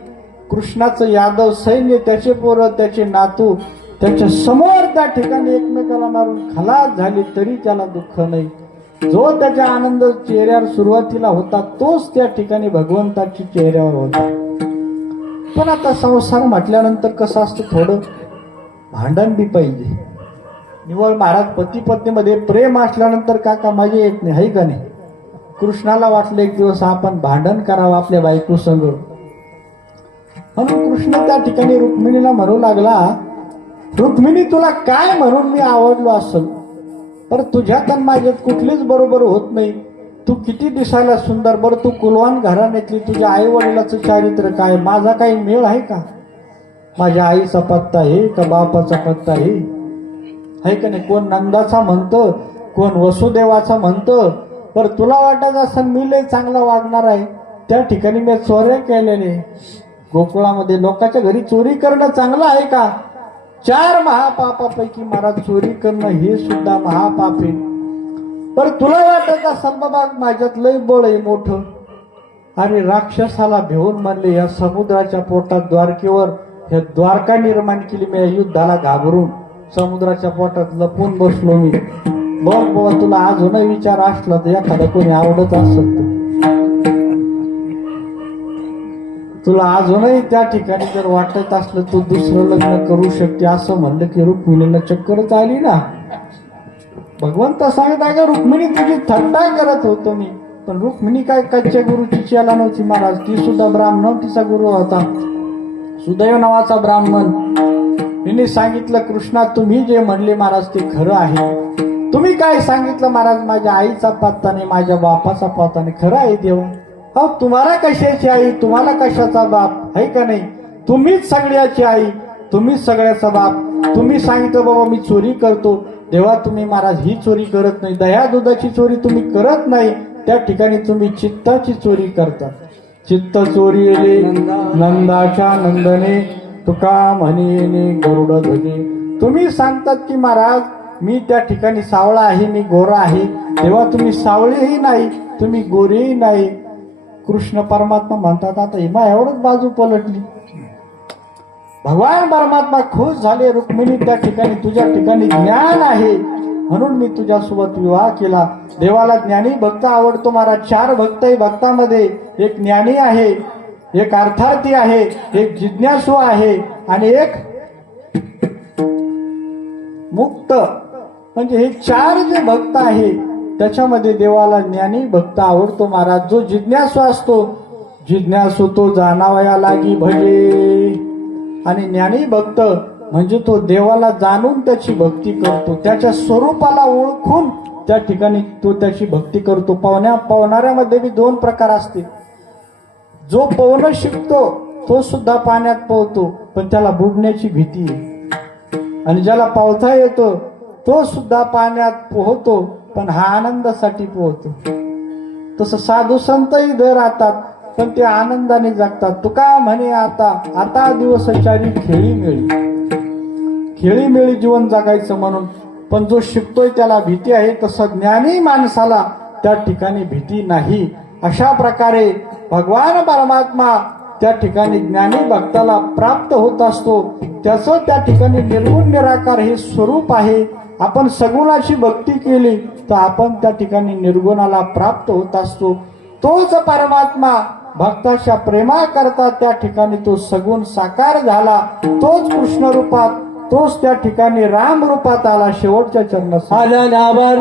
कृष्णाचं यादव सैन्य, त्याचे पोरं, त्याचे नातू त्याच्या समोर त्या ठिकाणी एकमेकाला मारून खलास झाले, तरी त्याला दुःख नाही. जो त्याच्या आनंद चेहऱ्यावर सुरुवातीला होता तोच त्या ठिकाणी भगवंताची चेहऱ्यावर होता. पण आता संसार म्हटल्यानंतर कसं असतं, थोडं भांडण बी पाहिजे. निवळ महाराज पती पत्नीमध्ये प्रेम असल्यानंतर काका मजा येत नाही, है का नाही? कृष्णाला वाटलं एक दिवस आपण भांडण करावं आपल्या बायको संग. म्हणून कृष्ण त्या ठिकाणी रुक्मिणीला म्हणू लागला, रुक्मिणी तुला काय म्हणून मी आवडलो असेल, पर तुझ्यात आणि माझ्यात कुठलीच बरोबर होत नाही. तू किती दिसायला सुंदर, बरं तू कुलवान घराण्यातली, तुझ्या आई वडिलाचं चारित्र्य काय, माझा काही मेळ आहे का? माझ्या आईचा पत्ता आहे का बापाचा पत्ता आहे का नाही? कोण नंदाचा म्हणतं, कोण वसुदेवाचा म्हणतं. पर तुला वाटत असं मी लय चांगला वागणार आहे. त्या ठिकाणी मी चोऱ्या केलेले. गोकुळामध्ये लोकांच्या घरी चोरी करणं चांगलं आहे का? 4 महापापापैकी महाराज चोरी करणं हे सुद्धा महापाप आहे. पर तुला वाटत असं बाबा माझ्यात लय बळ आहे मोठं. अरे राक्षसाला भिवून म्हणले या समुद्राच्या पोटात द्वारकेवर हे द्वारका निर्माण केली मी, या युद्धाला घाबरून समुद्राच्या पोटात लपून बसलो मी. बघ बाबा तुला अजूनही विचार असला तर एखादा कोणी आवडत असत, तुला अजूनही त्या ठिकाणी जर वाटत असलं तू दुसरं लग्न करू शकते, असं म्हणलं की रुक्मिणीला चक्करच आली ना. भगवंत सांगत आहे का रुक्मिणी तुझी थट्टा करत होतो मी. पण रुक्मिणी काय कच्च्या गुरुची चेला नव्हती महाराज. ती सुद्धा ब्राह्मण, तिचा गुरु होता सुदैव नावाचा ब्राह्मण. तिने सांगितलं कृष्णा तुम्ही जे म्हणले महाराज ते खरं आहे. तुम्ही काय सांगितलं महाराज, माझ्या आईचा पत्ता नाही, माझ्या बापाचा पत्ता नाही. खरं आहे देवा. अहो तुम्हाला कशाची आई, तुम्हाला कशाचा बाप, आहे का नाही? तुम्हीच सगळ्याची आई, तुम्हीच सगळ्याचा बाप. तुम्ही सांगितलं बाबा मी चोरी करतो, देवा तुम्ही महाराज ही चोरी करत नाही. दह्या दुधाची चोरी तुम्ही करत नाही, त्या ठिकाणी तुम्ही चित्ताची चोरी करता. चित्त चोरीले नंदाच्या नंदने, तुका म्हणे गरुड ध्वजे. तुम्ही सांगतात की महाराज मी त्या ठिकाणी सावळा आहे, मी गोरा आहे. तेव्हा तुम्ही सावळेही नाही, तुम्ही गोरेही नाही. कृष्ण परमात्मा म्हणतात आता हिमायावरच बाजू पलटली. भगवान परमात्मा खुश झाले, रुक्मिणी त्या ठिकाणी तुझ्या ठिकाणी ज्ञान आहे म्हणून मी तुझ्यासोबत विवाह केला. देवाला ज्ञानी भक्त आवडतो महाराज. 4 भक्त आहे भक्तामध्ये. एक ज्ञानी आहे, एक अर्थार्थी आहे, एक जिज्ञासू आहे आणि एक मुक्त. म्हणजे हे 4 जे भक्त आहे त्याच्यामध्ये देवाला ज्ञानी भक्त आवडतो महाराज. जो जिज्ञासू असतो, जिज्ञासू तो जाणावया लागी भजे. आणि ज्ञानी भक्त म्हणजे तो देवाला जाणून त्याची भक्ती करतो, त्याच्या स्वरूपाला ओळखून त्या ठिकाणी तो त्याची भक्ती करतो. पवनाऱ्यामध्ये बी दोन प्रकार असतील. जो पोहणं शिकतो तो सुद्धा पाण्यात पोहतो, पण त्याला बुडण्याची भीती आहे. आणि ज्याला पोहता येतो तो सुद्धा पाण्यात पोहतो, पण हा आनंदासाठी पोहतो. तसं साधू संतही दर राहतात, पण ते आनंदाने जगतात. तुका म्हणे आता दिवसचारी खेळी मिळी जीवन जगायचं म्हणून. पण जो शिकतोय त्याला भीती आहे, तसं ज्ञानी माणसाला त्या ठिकाणी भीती नाही. अशा प्रकारे भगवान परमात्मा त्या ठिकाणी ज्ञानी भक्ताला प्राप्त होत असतो. त्याचं त्या ठिकाणी निर्गुण निराकार हे स्वरूप आहे. आपण सगुणाची भक्ती केली तर आपण त्या ठिकाणी निर्गुणाला प्राप्त होत असतो. तोच परमात्मा भक्ताच्या प्रेमाकरता त्या ठिकाणी तो सगुण साकार झाला. तोच कृष्ण रूपात, तोच त्या ठिकाणी राम रूपात आला. शेवटच्या चरणात आला नावा